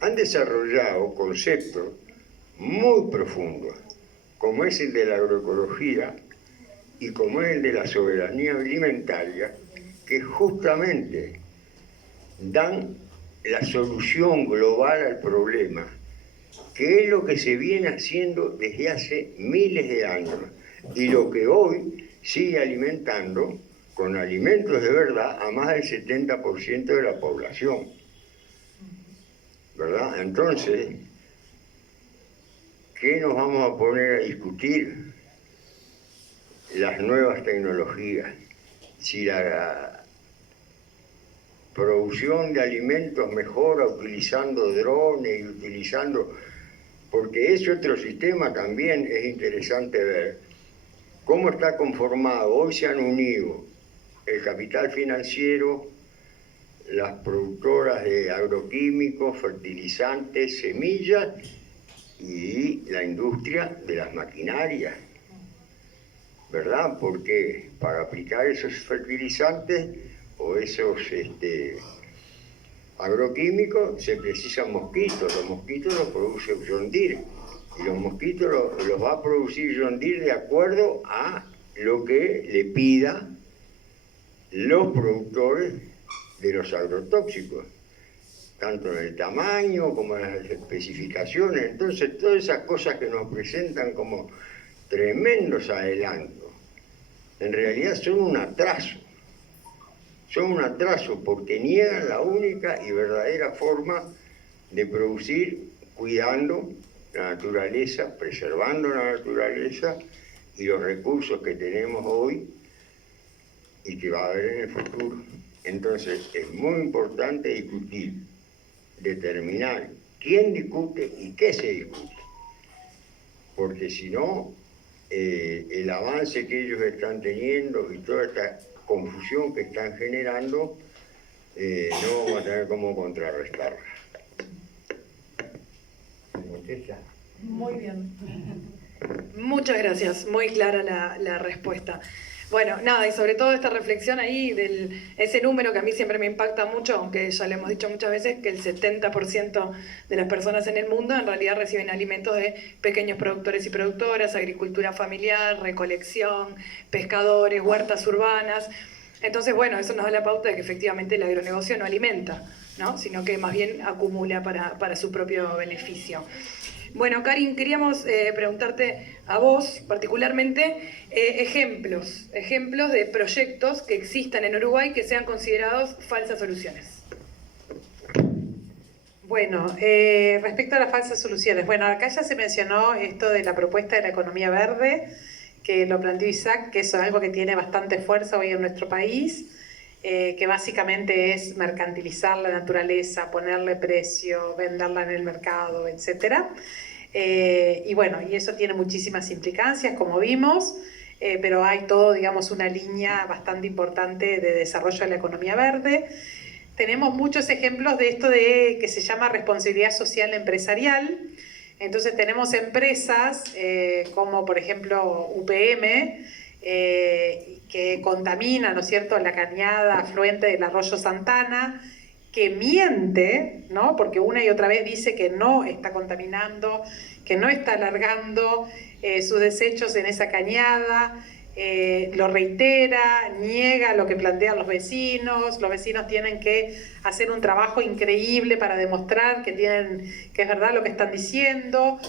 han desarrollado conceptos muy profundos, como es el de la agroecología y como es el de la soberanía alimentaria, que justamente dan la solución global al problema, que es lo que se viene haciendo desde hace miles de años y lo que hoy sigue alimentando con alimentos de verdad a más del 70% de la población, ¿verdad? Entonces, ¿qué nos vamos a poner a discutir? Las nuevas tecnologías. Si la producción de alimentos mejora utilizando drones y utilizando... Porque ese otro sistema también es interesante ver cómo está conformado. Hoy se han unido el capital financiero, las productoras de agroquímicos, fertilizantes, semillas y la industria de las maquinarias, ¿verdad? Porque para aplicar esos fertilizantes o esos agroquímicos se precisan mosquitos. Los mosquitos los produce John Deere y los mosquitos los va a producir John Deere de acuerdo a lo que le pida los productores de los agrotóxicos, tanto en el tamaño como en las especificaciones. Entonces, todas esas cosas que nos presentan como tremendos adelantos, en realidad son un atraso. Son un atraso porque niegan la única y verdadera forma de producir cuidando la naturaleza, preservando la naturaleza y los recursos que tenemos hoy y que va a haber en el futuro. Entonces es muy importante discutir, determinar quién discute y qué se discute, porque si no, el avance que ellos están teniendo y toda esta confusión que están generando, no vamos a tener cómo contrarrestarla. Muy bien. Muchas gracias, muy clara la respuesta. Bueno, nada, y sobre todo esta reflexión ahí ese número que a mí siempre me impacta mucho, aunque ya lo hemos dicho muchas veces, que el 70% de las personas en el mundo en realidad reciben alimentos de pequeños productores y productoras, agricultura familiar, recolección, pescadores, huertas urbanas. Entonces, bueno, eso nos da la pauta de que efectivamente el agronegocio no alimenta, ¿no? Sino que más bien acumula para su propio beneficio. Bueno, Karin, queríamos preguntarte a vos particularmente ejemplos de proyectos que existan en Uruguay que sean considerados falsas soluciones. Bueno, respecto a las falsas soluciones, bueno, acá ya se mencionó esto de la propuesta de la economía verde, que lo planteó Isaac, que eso es algo que tiene bastante fuerza hoy en nuestro país, que básicamente es mercantilizar la naturaleza, ponerle precio, venderla en el mercado, etc. Y bueno, y eso tiene muchísimas implicancias, como vimos, pero hay todo, digamos, una línea bastante importante de desarrollo de la economía verde. Tenemos muchos ejemplos de esto que se llama responsabilidad social empresarial. Entonces tenemos empresas como por ejemplo UPM, que contamina, ¿no es cierto?, la cañada afluente del arroyo Santana, que miente, ¿no?, porque una y otra vez dice que no está contaminando, que no está largando sus desechos en esa cañada. Lo reitera, niega lo que plantean los vecinos tienen que hacer un trabajo increíble para demostrar que es verdad lo que están diciendo,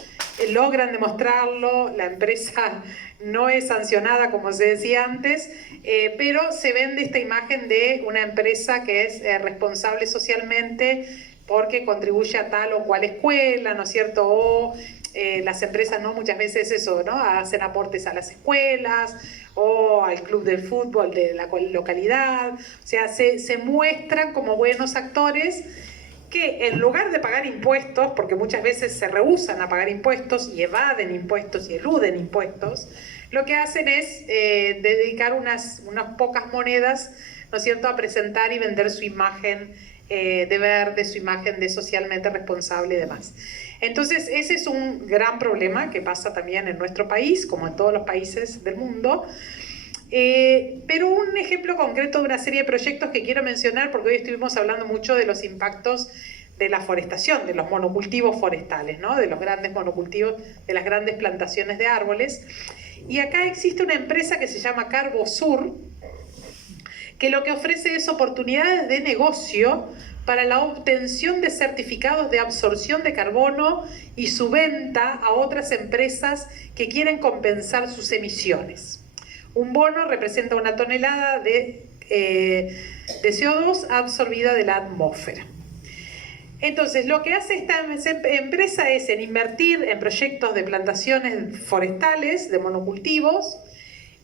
logran demostrarlo, la empresa no es sancionada como se decía antes, pero se vende esta imagen de una empresa que es responsable socialmente porque contribuye a tal o cual escuela, ¿no es cierto?, o las empresas, ¿no?, muchas veces eso, ¿no?, hacen aportes a las escuelas o al club de fútbol de la localidad. O sea, se muestran como buenos actores que en lugar de pagar impuestos, porque muchas veces se rehúsan a pagar impuestos y evaden impuestos y eluden impuestos, lo que hacen es dedicar unas pocas monedas, ¿no es cierto?, a presentar y vender su imagen de verde, su imagen de socialmente responsable y demás. Entonces, ese es un gran problema que pasa también en nuestro país, como en todos los países del mundo. Pero un ejemplo concreto de una serie de proyectos que quiero mencionar, porque hoy estuvimos hablando mucho de los impactos de la forestación, de los monocultivos forestales, ¿no?, de los grandes monocultivos, de las grandes plantaciones de árboles. Y acá existe una empresa que se llama Carbosur, que lo que ofrece es oportunidades de negocio para la obtención de certificados de absorción de carbono y su venta a otras empresas que quieren compensar sus emisiones. Un bono representa 1 tonelada de CO2 absorbida de la atmósfera. Entonces, lo que hace esta empresa es invertir en proyectos de plantaciones forestales, de monocultivos,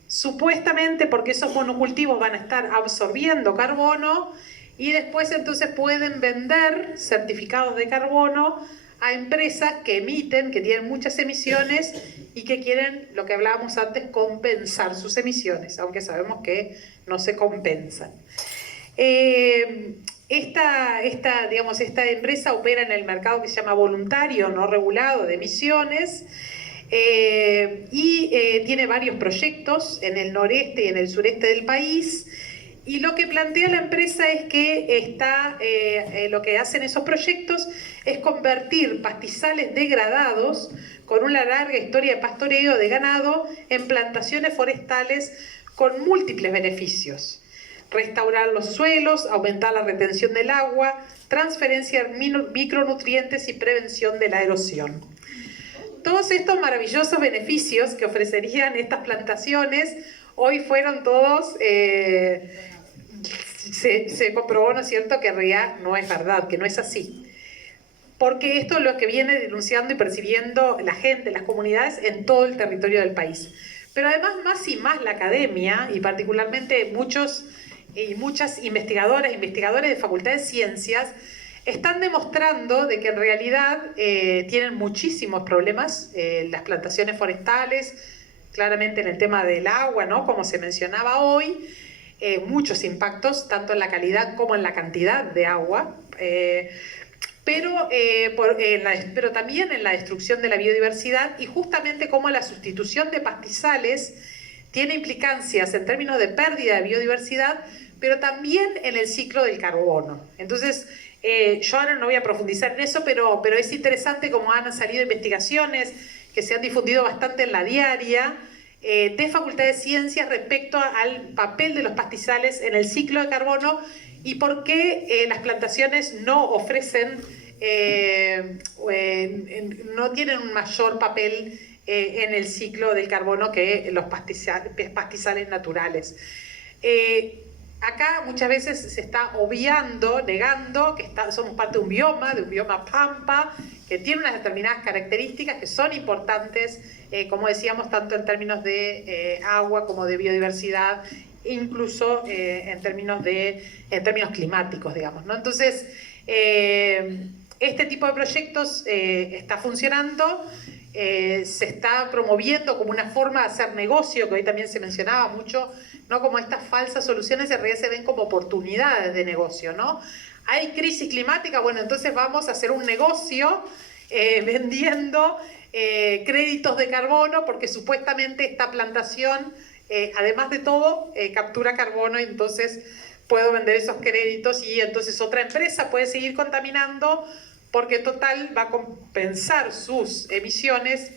supuestamente porque esos monocultivos van a estar absorbiendo carbono y después entonces pueden vender certificados de carbono a empresas que emiten, que tienen muchas emisiones y que quieren, lo que hablábamos antes, compensar sus emisiones, aunque sabemos que no se compensan. Esta empresa opera en el mercado que se llama voluntario no regulado de emisiones, y tiene varios proyectos en el noreste y en el sureste del país, y lo que plantea la empresa es que lo que hacen esos proyectos es convertir pastizales degradados con una larga historia de pastoreo de ganado en plantaciones forestales con múltiples beneficios: restaurar los suelos, aumentar la retención del agua, transferencia de micronutrientes y prevención de la erosión. Todos estos maravillosos beneficios que ofrecerían estas plantaciones hoy fueron todos, se comprobó, ¿no es cierto?, que en realidad no es verdad, que no es así. Porque esto es lo que viene denunciando y percibiendo la gente, las comunidades en todo el territorio del país. Pero además, más y más la academia, y particularmente muchas investigadores de Facultad de Ciencias, están demostrando de que en realidad tienen muchísimos problemas las plantaciones forestales, claramente en el tema del agua, ¿no?, como se mencionaba hoy, muchos impactos, tanto en la calidad como en la cantidad de agua, pero también en la destrucción de la biodiversidad, y justamente como la sustitución de pastizales tiene implicancias en términos de pérdida de biodiversidad, pero también en el ciclo del carbono. Entonces, yo ahora no voy a profundizar en eso, pero es interesante cómo han salido investigaciones que se han difundido bastante en la diaria de Facultad de Ciencias respecto al papel de los pastizales en el ciclo de carbono y por qué las plantaciones no ofrecen no tienen un mayor papel en el ciclo del carbono que los pastizales naturales. Acá muchas veces se está obviando, negando que somos parte de un bioma pampa, que tiene unas determinadas características que son importantes, como decíamos, tanto en términos de agua como de biodiversidad, incluso en términos climáticos, digamos, ¿no? Entonces, este tipo de proyectos está funcionando, se está promoviendo como una forma de hacer negocio, que hoy también se mencionaba mucho, ¿no? Como estas falsas soluciones en realidad se ven como oportunidades de negocio, ¿no? Hay crisis climática, bueno, entonces vamos a hacer un negocio vendiendo créditos de carbono, porque supuestamente esta plantación, además de todo, captura carbono, y entonces puedo vender esos créditos y entonces otra empresa puede seguir contaminando, porque total va a compensar sus emisiones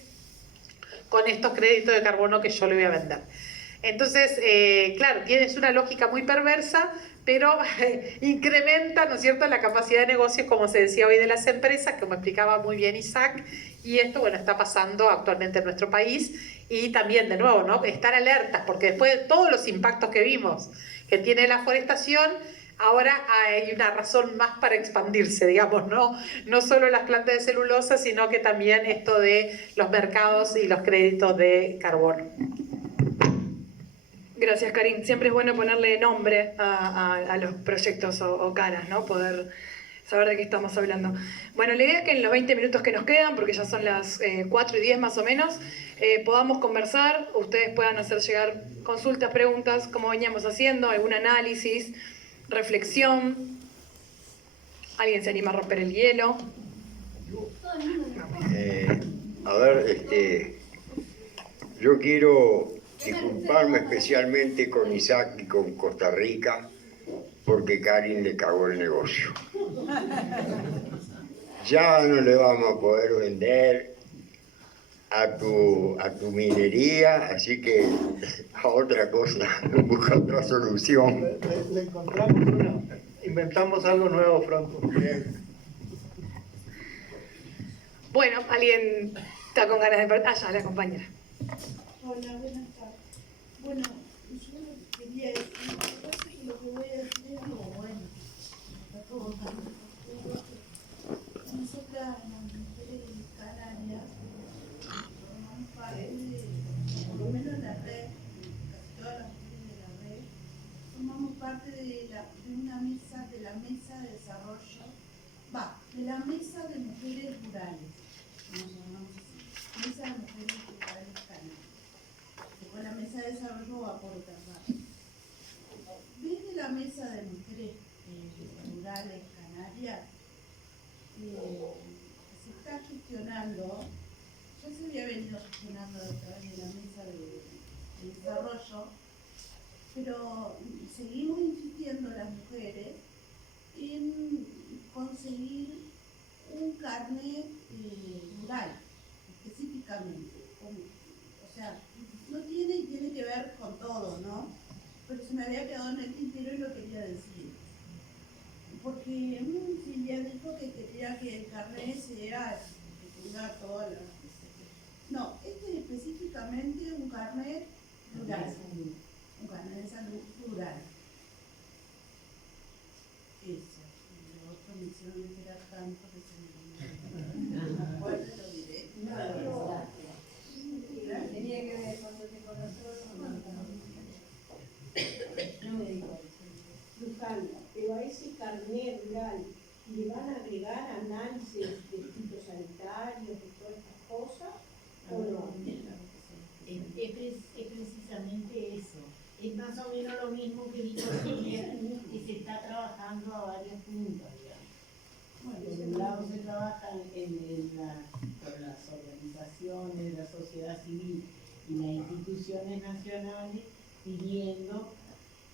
con estos créditos de carbono que yo le voy a vender. Entonces, claro, tienes una lógica muy perversa, pero incrementa, ¿no es cierto?, la capacidad de negocios, como se decía hoy, de las empresas, como explicaba muy bien Isaac, y esto, bueno, está pasando actualmente en nuestro país, y también, de nuevo, ¿no?, estar alertas, porque después de todos los impactos que vimos que tiene la forestación, ahora hay una razón más para expandirse, digamos, no solo las plantas de celulosa, sino que también esto de los mercados y los créditos de carbono. Gracias, Karin. Siempre es bueno ponerle nombre a los proyectos o caras, ¿no? Poder saber de qué estamos hablando. Bueno, la idea es que en los 20 minutos que nos quedan, porque ya son las 4:10 más o menos, podamos conversar, ustedes puedan hacer llegar consultas, preguntas, como veníamos haciendo, algún análisis, reflexión. ¿Alguien se anima a romper el hielo? A ver, yo quiero disculparme especialmente con Isaac y con Costa Rica, porque Karin le cagó el negocio. Ya no le vamos a poder vender a tu minería, así que a otra cosa, busca otra solución. Le encontramos inventamos algo nuevo pronto. Bueno, alguien está con ganas de... ya, la compañera. Hola, buenas tardes. Bueno, yo quería decir, que lo que voy a decir es lo bueno. Está todo mal. Nosotras, las mujeres canarias, formamos parte por lo menos la red, casi todas las mujeres de la red, formamos parte de una mesa, de la mesa de desarrollo, de la mesa de mujeres rurales, como llamamos así, mesa de mujeres rurales canarias. Después la mesa de desarrollo va por otra parte. Desde la mesa de mujeres rurales canarias se está gestionando, ya se había venido gestionando a través de la mesa de desarrollo, pero seguimos insistiendo las mujeres en conseguir un carnet rural, específicamente. O sea, no tiene que ver con todo, ¿no? Pero se me había quedado en el tintero y lo quería decir. Porque Silvia dijo que quería que el carnet sea, que tenga todas las... No, este es específicamente un carnet rural. Un carnet de salud rural. Eso. Lo otro me hicieron esperar tanto que se me... Bueno, lo diré. Tenía que ver cuando te conoció, no me dijo eso. Luján, pero a ese carnet rural le van a agregar análisis de fitosanitarios y todas estas cosas, ¿o no? Es precisamente eso. Es más o menos lo mismo que dijo Silvia, que se está trabajando a varios puntos, digamos. Por un lado se trabaja con las organizaciones, la sociedad civil y las instituciones nacionales pidiendo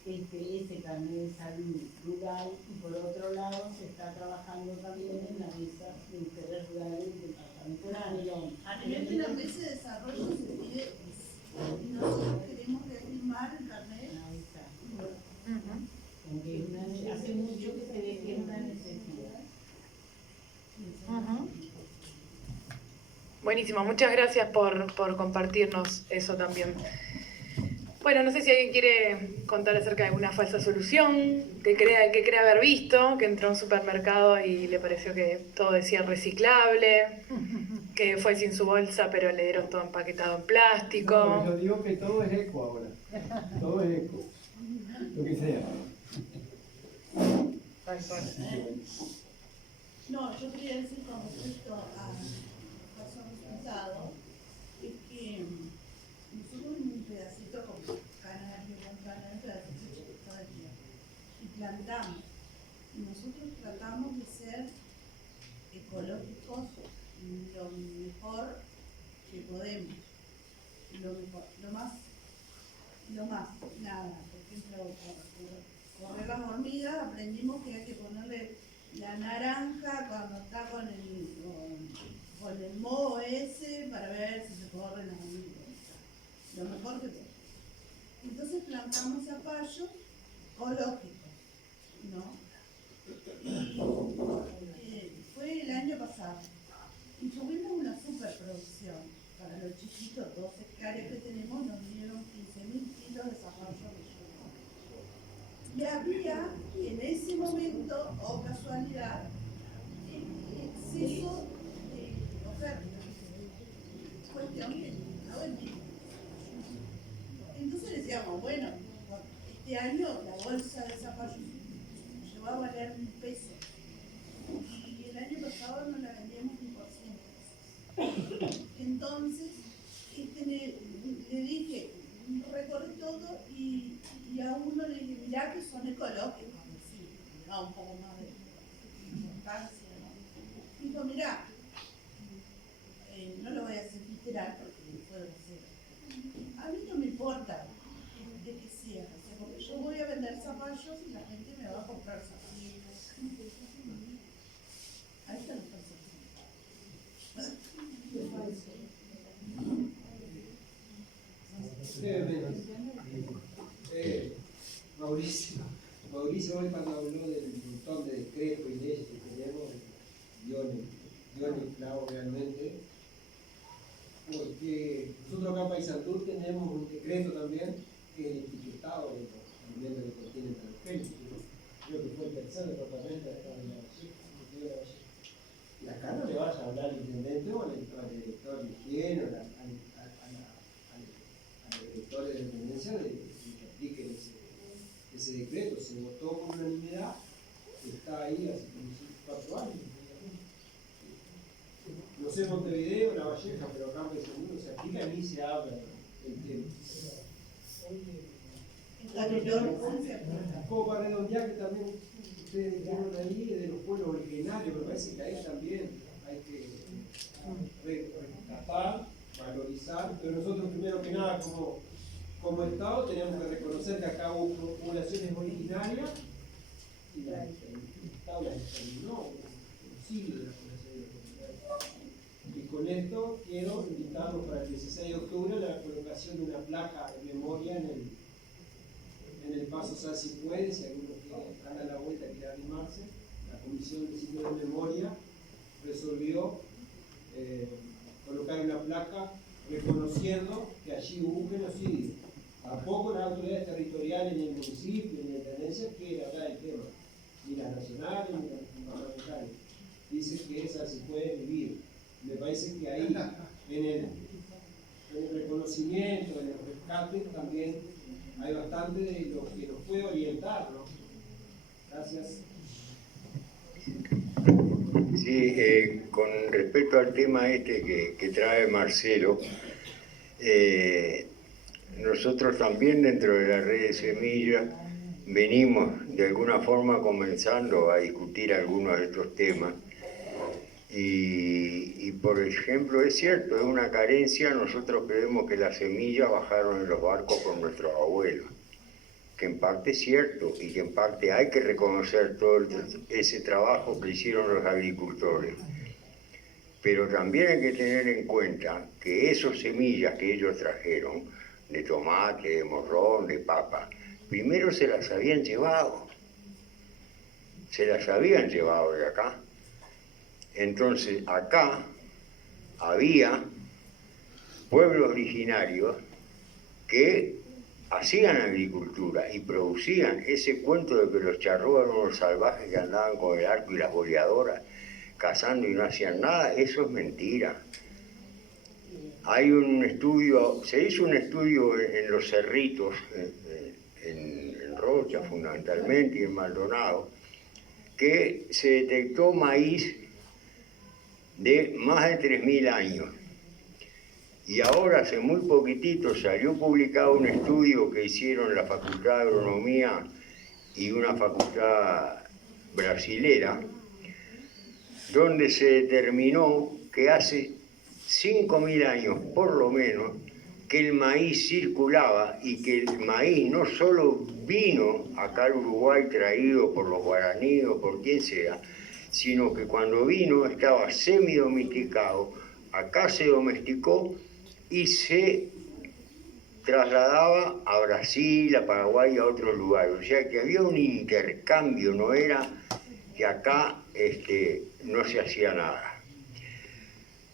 ese carnet de salud rural, y por otro lado se está trabajando también en la mesa de mujeres rurales del departamento de León. A nivel de la mesa de desarrollo se pide, y nosotros queremos reafirmar el carnet. Ahí está. Porque hace mucho que se ve que es una necesidad. Buenísimo, muchas gracias por compartirnos eso también. Bueno, no sé si alguien quiere contar acerca de alguna falsa solución que crea haber visto, que entró a un supermercado y le pareció que todo decía reciclable, que fue sin su bolsa pero le dieron todo empaquetado en plástico. No, yo digo que todo es eco ahora. Todo es eco. Lo que sea. No, yo quería decir con respecto a caso resultado, es que nosotros en un pedacito como canal de Montana, un pedacito chiquito de tierra, y plantamos. Y nosotros tratamos de ser ecológicos lo mejor que podemos. Lo más, nada. Por ejemplo, correr las hormigas, aprendimos que hay que ponerle la naranja cuando está con el moho ese para ver si se corren las hormigas. Lo mejor que podemos. Entonces plantamos zapallos ecológicos, ¿no? Y fue el año pasado. Y tuvimos una superproducción. Para los chiquitos, 2 hectáreas que tenemos, nos dieron 15.000 kilos de zapallo relleno. Y había en ese momento, o casualidad, exceso de oferta. Cuestión que no vendimos. Entonces decíamos, bueno, este año la bolsa de zapallo llegó a valer 1.000 pesos. Y el año pasado no la vendíamos ni por 100 pesos. Entonces, le dije, recorrí todo y a uno le dije, mirá que son ecológicos, sí, da un poco más de importancia, ¿no? Dijo, mirá, no lo voy a hacer literal porque puedo hacer. A mí no me importa de qué sea, o sea, porque yo voy a vender zapallos y la gente me va a comprar zapallos. Ahí está la Mauricio hoy cuando habló del montón de decretos y leyes que tenemos, dio en el clavo realmente, porque nosotros acá en Paysandú tenemos un decreto también que es el etiquetado de los alimentos que contienen transgénicos. Creo que fue el tercer departamento de acá de la Valleja. Y acá no le vaya a hablar al intendente o al director de higiene o al director de dependencia de que apliquen ese decreto. Se votó por unanimidad, está ahí hace 4 años. No sé Montevideo, La Valleja, pero acá en Paysandú se aplica ni se habla del tema. Como para redondear que también ustedes dijeron ahí de los pueblos originarios, me parece que ahí también hay que rescatar, valorizar, pero nosotros primero que nada como Estado tenemos que reconocer que acá hubo poblaciones originarias y el Estado las exterminó, genocidio de las poblaciones originarias. Y con esto quiero invitarlos para el 16 de octubre a la colocación de una placa de memoria en el Paso Sal si puede, si alguno que anda a la vuelta quiere animarse. La Comisión de Sitio de Memoria resolvió colocar una placa reconociendo que allí hubo un genocidio. Tampoco las autoridades territoriales, ni el municipio, ni la intendencia quieren hablar del tema, ni las nacionales, ni las parlamentarias. Dice que esa se puede vivir. Me parece que ahí, en el reconocimiento, en el rescate, también hay bastante de lo que nos puede orientar, ¿no? Gracias. Sí, con respecto al tema que trae Marcelo, nosotros también dentro de la red de semillas venimos de alguna forma comenzando a discutir algunos de estos temas. Y por ejemplo, es cierto, es una carencia. Nosotros creemos que las semillas bajaron en los barcos con nuestros abuelos, que en parte es cierto y que en parte hay que reconocer todo ese trabajo que hicieron los agricultores. Pero también hay que tener en cuenta que esas semillas que ellos trajeron, de tomate, de morrón, de papa, primero se las habían llevado de acá. Entonces acá había pueblos originarios que hacían agricultura y producían. Ese cuento de que los charrúas eran unos salvajes que andaban con el arco y las boleadoras cazando y no hacían nada, eso es mentira. Hay un estudio, se hizo un estudio en los cerritos, en Rocha fundamentalmente y en Maldonado, que se detectó maíz de más de 3.000 años. Y ahora, hace muy poquitito, salió publicado un estudio que hicieron la Facultad de Agronomía y una facultad brasilera, donde se determinó que hace 5.000 años, por lo menos, que el maíz circulaba y que el maíz no solo vino acá al Uruguay traído por los guaraníes o por quien sea, sino que cuando vino estaba semidomesticado, acá se domesticó y se trasladaba a Brasil, a Paraguay y a otros lugares. O sea que había un intercambio, no era que acá no se hacía nada.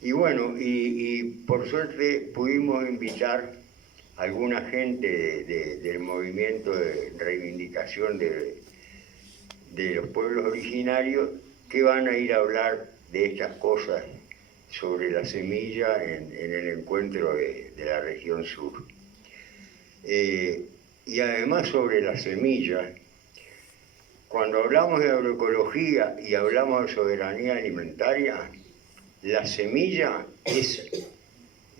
Y bueno, y por suerte pudimos invitar a alguna gente del movimiento de reivindicación de los pueblos originarios que van a ir a hablar de estas cosas sobre la semilla en el encuentro de la región sur. Y además sobre la semilla, cuando hablamos de agroecología y hablamos de soberanía alimentaria, la semilla es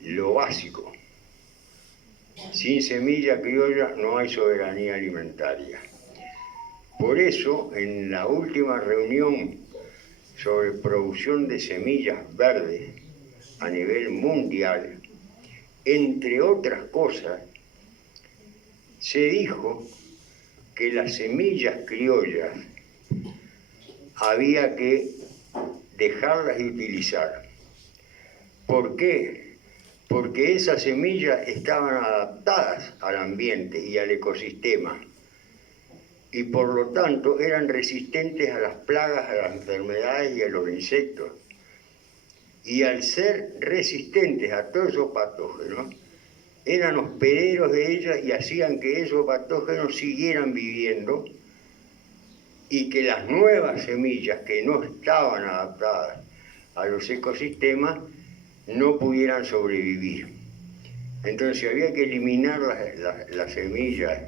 lo básico. Sin semilla criolla no hay soberanía alimentaria. Por eso, en la última reunión sobre producción de semillas verdes a nivel mundial, entre otras cosas, se dijo que las semillas criollas había que dejarlas de utilizar. ¿Por qué? Porque esas semillas estaban adaptadas al ambiente y al ecosistema y por lo tanto eran resistentes a las plagas, a las enfermedades y a los insectos. Y al ser resistentes a todos esos patógenos, eran hospederos de ellas y hacían que esos patógenos siguieran viviendo y que las nuevas semillas que no estaban adaptadas a los ecosistemas no pudieran sobrevivir. Entonces había que eliminar las semillas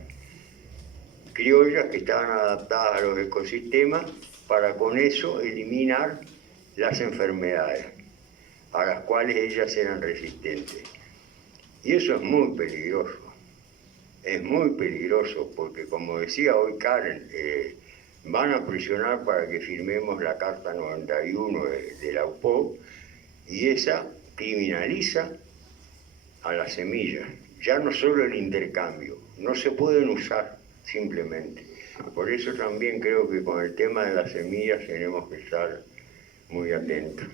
criollas que estaban adaptadas a los ecosistemas para con eso eliminar las enfermedades a las cuales ellas eran resistentes. Y eso es muy peligroso porque, como decía hoy Karen, van a presionar para que firmemos la Carta 91 de la UPO y esa criminaliza a las semillas, ya no solo el intercambio, no se pueden usar simplemente. Por eso también creo que con el tema de las semillas tenemos que estar muy atentos.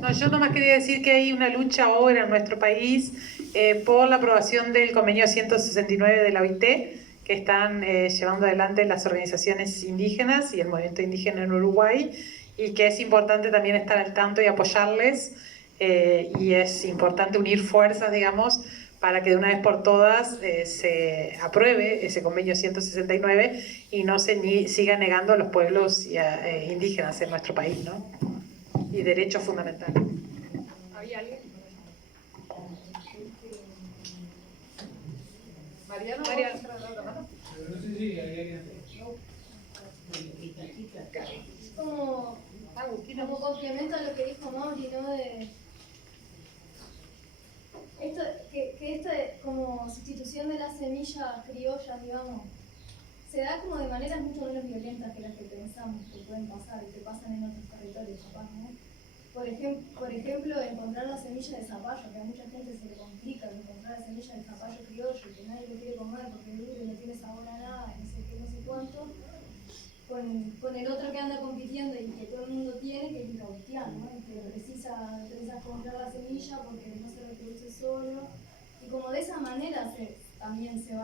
No, yo nomás quería decir que hay una lucha ahora en nuestro país por la aprobación del convenio 169 de la OIT, que están llevando adelante las organizaciones indígenas y el movimiento indígena en Uruguay, y que es importante también estar al tanto y apoyarles, y es importante unir fuerzas, digamos, para que de una vez por todas se apruebe ese convenio 169 y no se siga negando a los pueblos indígenas en nuestro país, ¿no? Y derechos fundamentales. ¿Había alguien? Mariano. No sé si hay alguien. Como complemento a lo que dijo Mauri, ¿no? De esto, que esto como sustitución de las semillas criollas, digamos, se da como de maneras mucho menos violentas que las que pensamos que pueden pasar y que pasan en otros territorios, capaz, ¿no? Por ejemplo, encontrar la semilla de zapallo, que a mucha gente se le complica encontrar la semilla de zapallo criollo, que nadie lo quiere comer porque es duro y no tiene sabor a nada, no sé qué, no sé cuánto, con el otro que anda compitiendo y que todo el mundo tiene, que es el cautiano, ¿no? Que precisa comprar la semilla porque no se reproduce solo, y como de esa manera también se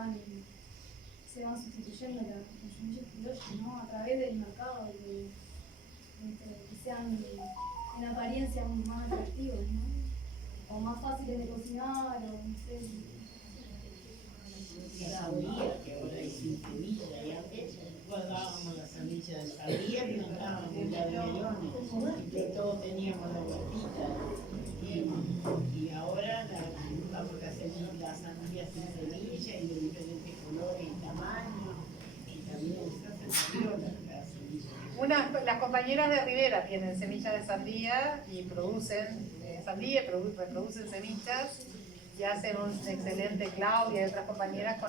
se van sustituyendo las semillas criollas, ¿no? A través del mercado, que sean en apariencia más atractivos, ¿no? O más fáciles de cocinar, o no sé. Sabía que ahora hay sin semilla y antes guardábamos las semillas de sandía y mandábamos la de melones, pero todos teníamos la huertita y ahora buscamos las sandías sin semilla y de diferentes colores y tamaños y también se hacen violas las semillas. Las compañeras de Rivera tienen semillas de sandía y producen sandía, reproducen semillas y hacen un excelente, Claudia y otras compañeras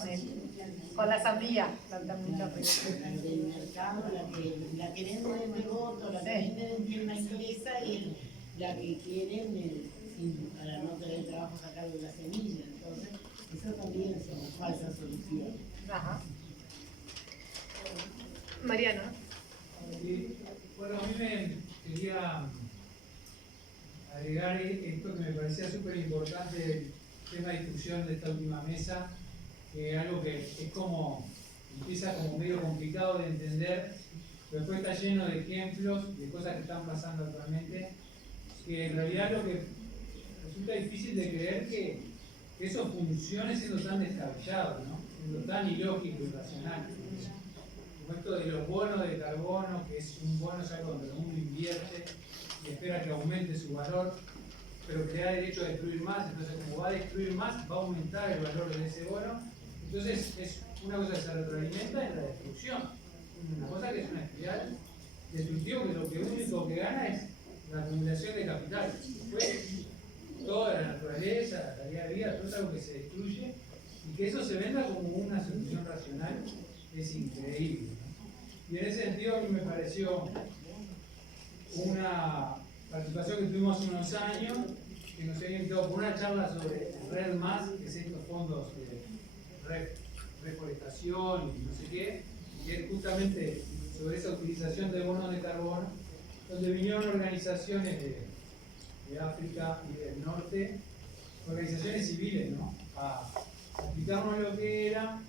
con la sandía, plantan muchas recetas. La del mercado, la que venden en Devoto, la que venden en tienda inglesa y la que quieren para no tener trabajo sacarle la semilla. Entonces, eso también son falsas soluciones. Ajá. Mariano. Sí, bueno, a mí me quería agregar esto que me parecía súper importante, el tema de discusión de esta última mesa, que es algo que es como, empieza como medio complicado de entender, pero después está lleno de ejemplos, de cosas que están pasando actualmente, que en realidad lo que resulta difícil de creer que eso funcione siendo tan descabellado, ¿no? Siendo tan ilógico y irracional. Como esto de los bonos de carbono, que es un bono, es algo donde el mundo invierte y espera que aumente su valor, pero que le da derecho a destruir más, entonces como va a destruir más, va a aumentar el valor de ese bono. Entonces es una cosa que se retroalimenta en la destrucción, una cosa que es una espiral destructiva, que lo que único que gana es la acumulación de capital. Después, toda la naturaleza, la calidad de vida, todo es algo que se destruye, y que eso se venda como una solución racional es increíble, ¿no? Y en ese sentido a mí me pareció una participación que tuvimos hace unos años, que nos había invitado por una charla sobre Red Más, que es estos fondos de reforestación y no sé qué, que es justamente sobre esa utilización de bonos de carbono, donde vinieron organizaciones de África y del norte, organizaciones civiles, ¿no? A explicarnos lo que era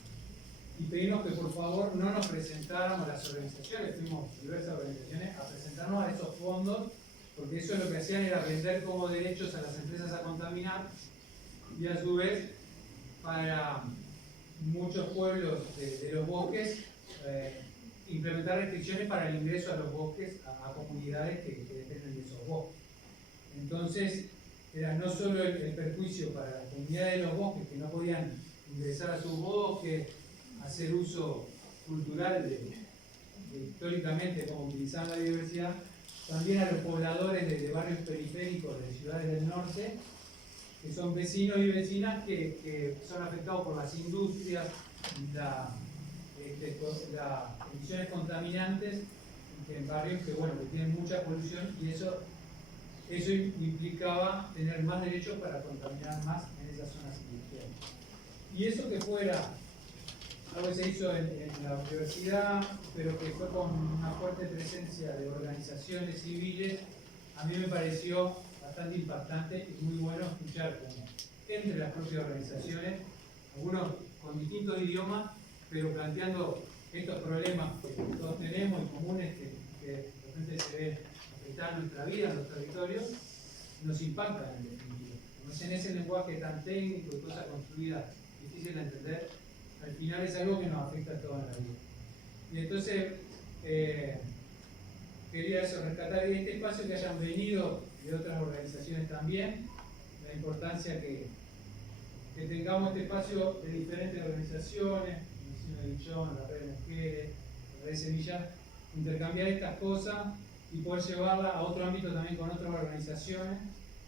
y pedirnos que por favor no nos presentáramos las organizaciones, fuimos diversas organizaciones a presentarnos a esos fondos, porque eso lo que hacían era vender como derechos a las empresas a contaminar y a su vez para muchos pueblos de los bosques implementar restricciones para el ingreso a los bosques a comunidades que dependen de esos bosques. Entonces era no solo el perjuicio para las comunidades de los bosques que no podían ingresar a sus bosques, hacer uso cultural de históricamente como utilizaban la biodiversidad, también a los pobladores de barrios periféricos de ciudades del norte, que son vecinos y vecinas que son afectados por las industrias, las emisiones contaminantes en barrios que tienen mucha polución, y eso implicaba tener más derechos para contaminar más en esas zonas industriales. Y eso que fuera algo que se hizo en la universidad, pero que fue con una fuerte presencia de organizaciones civiles, a mí me pareció bastante impactante y muy bueno escuchar como entre las propias organizaciones, algunos con distintos idiomas, pero planteando estos problemas que todos tenemos y comunes que de repente se ven afectar nuestra vida, en los territorios, nos impactan en definitiva. Como es en ese lenguaje tan técnico y cosa construida, difícil de entender, al final es algo que nos afecta a toda la vida. Y entonces quería rescatar este espacio, que hayan venido de otras organizaciones también, la importancia que tengamos este espacio de diferentes organizaciones, la Nación de Dichón, la Red de Mujeres, la Red de Semillas, intercambiar estas cosas y poder llevarla a otro ámbito también con otras organizaciones.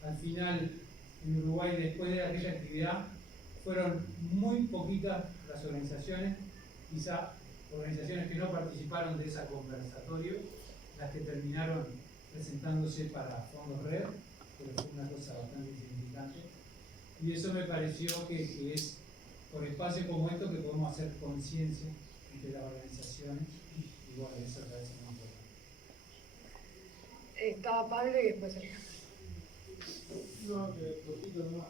Al final, en Uruguay, después de aquella actividad, fueron muy poquitas las organizaciones, quizá organizaciones que no participaron de ese conversatorio, las que terminaron presentándose para Fondos Red, pero fue una cosa bastante significante. Y eso me pareció que es por espacios como estos que podemos hacer conciencia entre las organizaciones, y bueno, eso me parece muy importante. Estaba Pablo y después Alejandro. No, poquito nomás.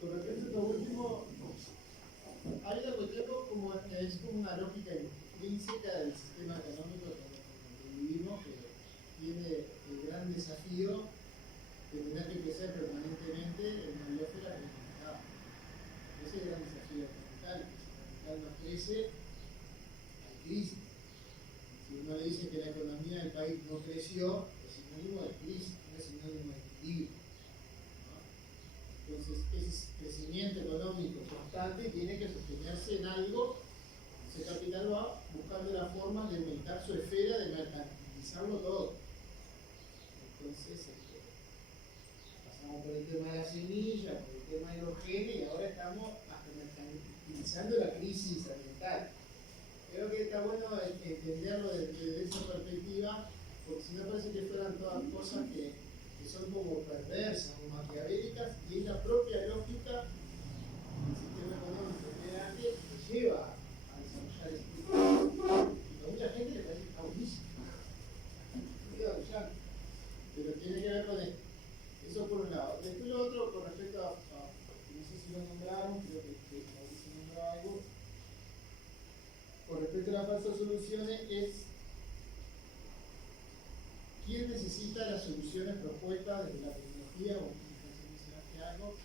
Con respecto a lo último, hay algo que tengo como es como una lógica intrínseca del sistema económico que vivimos, que tiene el gran desafío de tener que crecer permanentemente en una biosfera limitada. Ese es el gran desafío fundamental. Si el capital no crece, hay crisis. Si uno le dice que la economía del país no creció, es sinónimo de crisis, no es sinónimo de equilibrio. Entonces, ese crecimiento económico constante tiene que sostenerse en algo. Ese capital va buscando la forma de aumentar su esfera, de mercantilizarlo todo. Entonces, pasamos por el tema de la semilla, por el tema de los genes, y ahora estamos hasta mercantilizando la crisis ambiental. Creo que está bueno entenderlo desde esa perspectiva, porque si no parece que fueran todas cosas que son como perversas o maquiavélicas, y es la propia lógica del sistema económico grande que lleva a desarrollar ese tipo de cosas. Y a mucha gente le parece que está buenísimo. Pero tiene que ver con esto. Eso por un lado. Después lo otro, con respecto a no sé si lo nombraron, creo que Mauricio nombró algo. Con respecto a las falsas soluciones, es quién necesita las soluciones propuestas desde la tecnología, o mencionaste algo,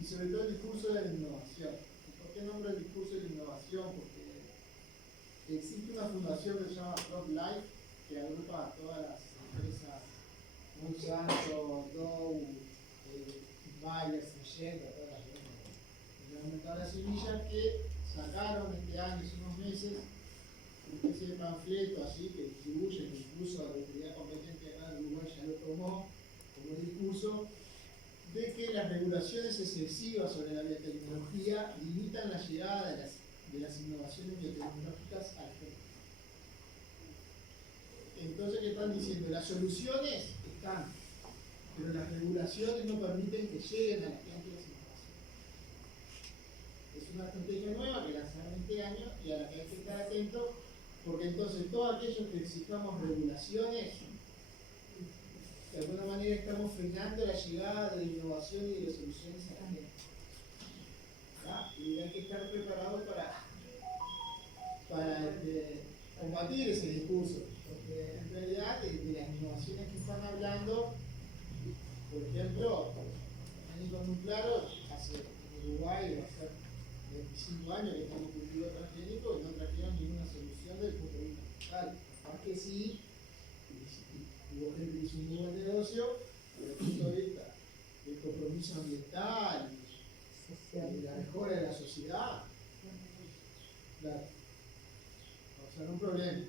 y sobre todo el discurso de la innovación. ¿Y por qué nombro el discurso de la innovación? Porque existe una fundación que se llama PropLife, que agrupa a todas las empresas Monsanto, Dow, Bayer, Syngenta, todas las semillas que sacaron este año, hace unos meses, una especie de panfleto así que distribuyen, que incluso la autoridad competente acá en Uruguay ya lo tomó como discurso, de que las regulaciones excesivas sobre la biotecnología limitan la llegada de las innovaciones biotecnológicas al género. Entonces, ¿qué están diciendo? Las soluciones están, pero las regulaciones no permiten que lleguen a la gente las innovaciones. Es una estrategia nueva que lanzaron este año y a la que hay que estar atentos, porque entonces todos aquellos que exijamos regulaciones, de alguna manera estamos frenando la llegada de la innovación y de las soluciones a la gente. ¿Ah? Y hay que estar preparados para combatir ese discurso, porque en realidad de las innovaciones que están hablando, por ejemplo, con un claro, hace en Uruguay va a ser 25 años que estamos cultivos transgénicos y no trajeron ninguna solución desde el punto de vista ambiental. Capaz que sí, hubo gente que hizo un muy buen negocio, desde el punto de vista del compromiso ambiental y la mejora de la sociedad. Claro. Son un problema.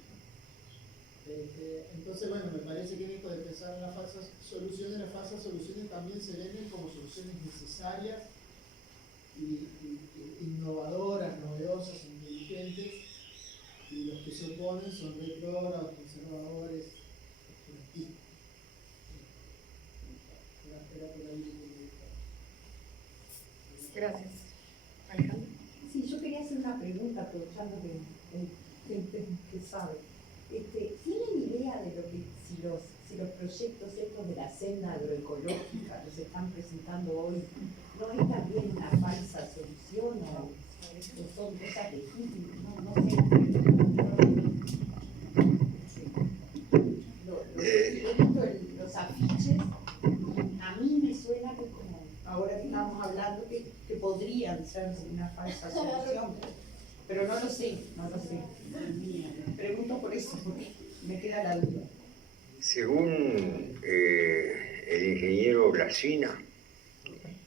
Entonces, bueno, me parece que en esto de pensar en las falsas soluciones también se venden como soluciones necesarias y innovadoras, novedosas, inteligentes, y los que se oponen son retrógrados, conservadores, Gracias. Alejandro. Sí, yo quería hacer una pregunta, aprovechando que gente que sabe. ¿Tienen idea de lo que, si los proyectos estos de la senda agroecológica que se están presentando hoy no es también una falsa solución o son cosas legítimas? No sé. He visto los afiches, a mí me suena que como ahora que estamos hablando que podrían ser una falsa solución. Pero no lo sé. Pregunto por eso, porque me queda la duda. Según el ingeniero Brasina,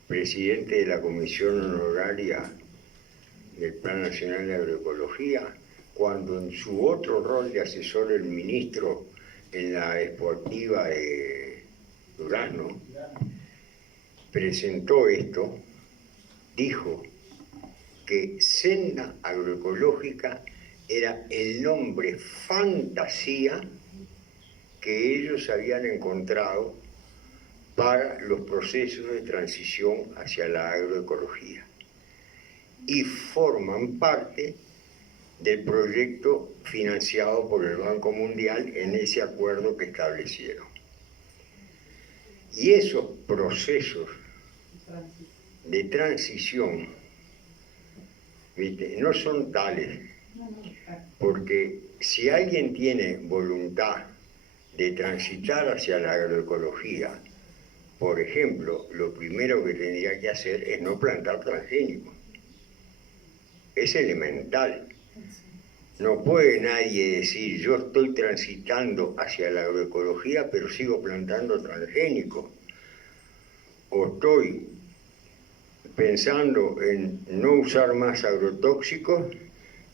presidente de la Comisión Honoraria del Plan Nacional de Agroecología, cuando en su otro rol de asesor del ministro en la expoactiva de Durazno, presentó esto, dijo que senda agroecológica era el nombre fantasía que ellos habían encontrado para los procesos de transición hacia la agroecología y forman parte del proyecto financiado por el Banco Mundial en ese acuerdo que establecieron. Y esos procesos de transición, ¿viste?, no son tales Porque si alguien tiene voluntad de transitar hacia la agroecología, por ejemplo, lo primero que tendría que hacer es no plantar transgénicos. Es elemental. No puede nadie decir, yo estoy transitando hacia la agroecología, pero sigo plantando transgénicos. O estoy pensando en no usar más agrotóxicos,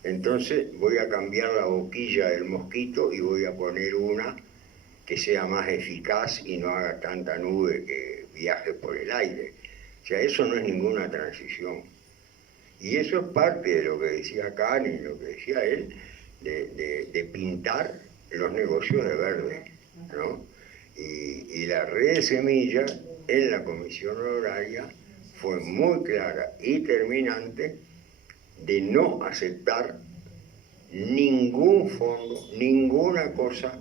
entonces voy a cambiar la boquilla del mosquito y voy a poner una que sea más eficaz y no haga tanta nube que viaje por el aire. O sea, eso no es ninguna transición. Y eso es parte de lo que decía Karen, lo que decía él, de pintar los negocios de verde, ¿no? Y la red de semillas en la comisión honoraria fue muy clara y terminante de no aceptar ningún fondo, ninguna cosa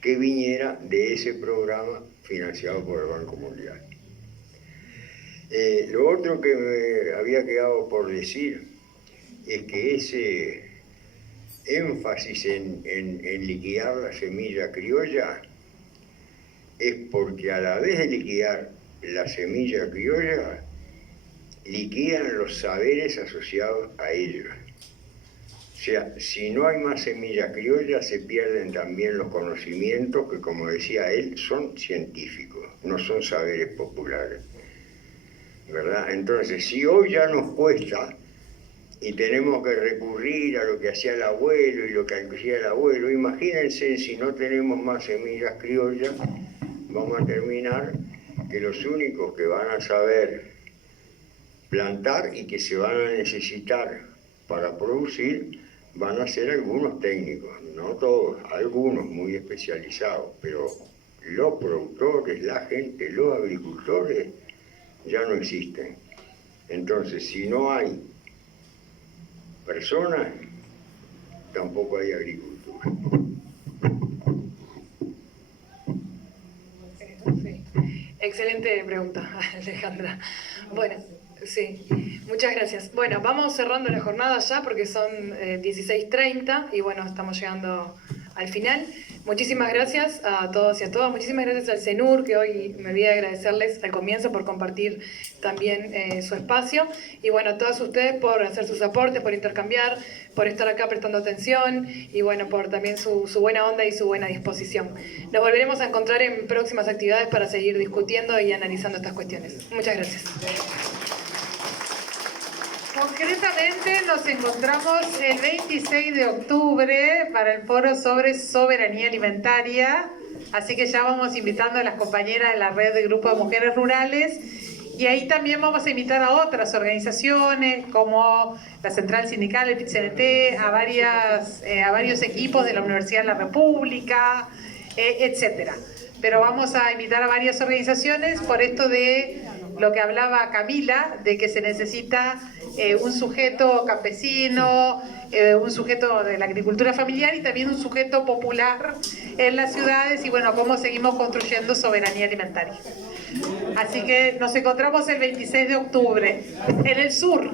que viniera de ese programa financiado por el Banco Mundial. Lo otro que me había quedado por decir es que ese énfasis en liquidar la semilla criolla es porque a la vez de liquidar la semilla criolla, liquidan los saberes asociados a ella. O sea, si no hay más semillas criollas, se pierden también los conocimientos que, como decía él, son científicos, no son saberes populares, ¿verdad? Entonces, si hoy ya nos cuesta y tenemos que recurrir a lo que hacía el abuelo y lo que hacía el abuelo, imagínense si no tenemos más semillas criollas, vamos a terminar que los únicos que van a saber plantar y que se van a necesitar para producir van a ser algunos técnicos, no todos, algunos muy especializados, pero los productores, la gente, los agricultores ya no existen. Entonces, si no hay personas, tampoco hay agricultura. Sí. Excelente pregunta, Alejandra. Bueno, sí, muchas gracias. Bueno, vamos cerrando la jornada ya porque son 16:30 y bueno, estamos llegando al final. Muchísimas gracias a todos y a todas. Muchísimas gracias al CENUR, que hoy me olvidé agradecerles al comienzo por compartir también su espacio. Y bueno, a todos ustedes por hacer sus aportes, por intercambiar, por estar acá prestando atención y bueno, por también su buena onda y su buena disposición. Nos volveremos a encontrar en próximas actividades para seguir discutiendo y analizando estas cuestiones. Muchas gracias. Concretamente nos encontramos el 26 de octubre para el foro sobre soberanía alimentaria, así que ya vamos invitando a las compañeras de la red de Grupo de Mujeres Rurales y ahí también vamos a invitar a otras organizaciones como la Central Sindical, el PIT-CNT, a varios equipos de la Universidad de la República, etcétera. Pero vamos a invitar a varias organizaciones por esto de lo que hablaba Camila, de que se necesita un sujeto campesino, un sujeto de la agricultura familiar y también un sujeto popular en las ciudades y bueno, cómo seguimos construyendo soberanía alimentaria. Así que nos encontramos el 26 de octubre en el sur.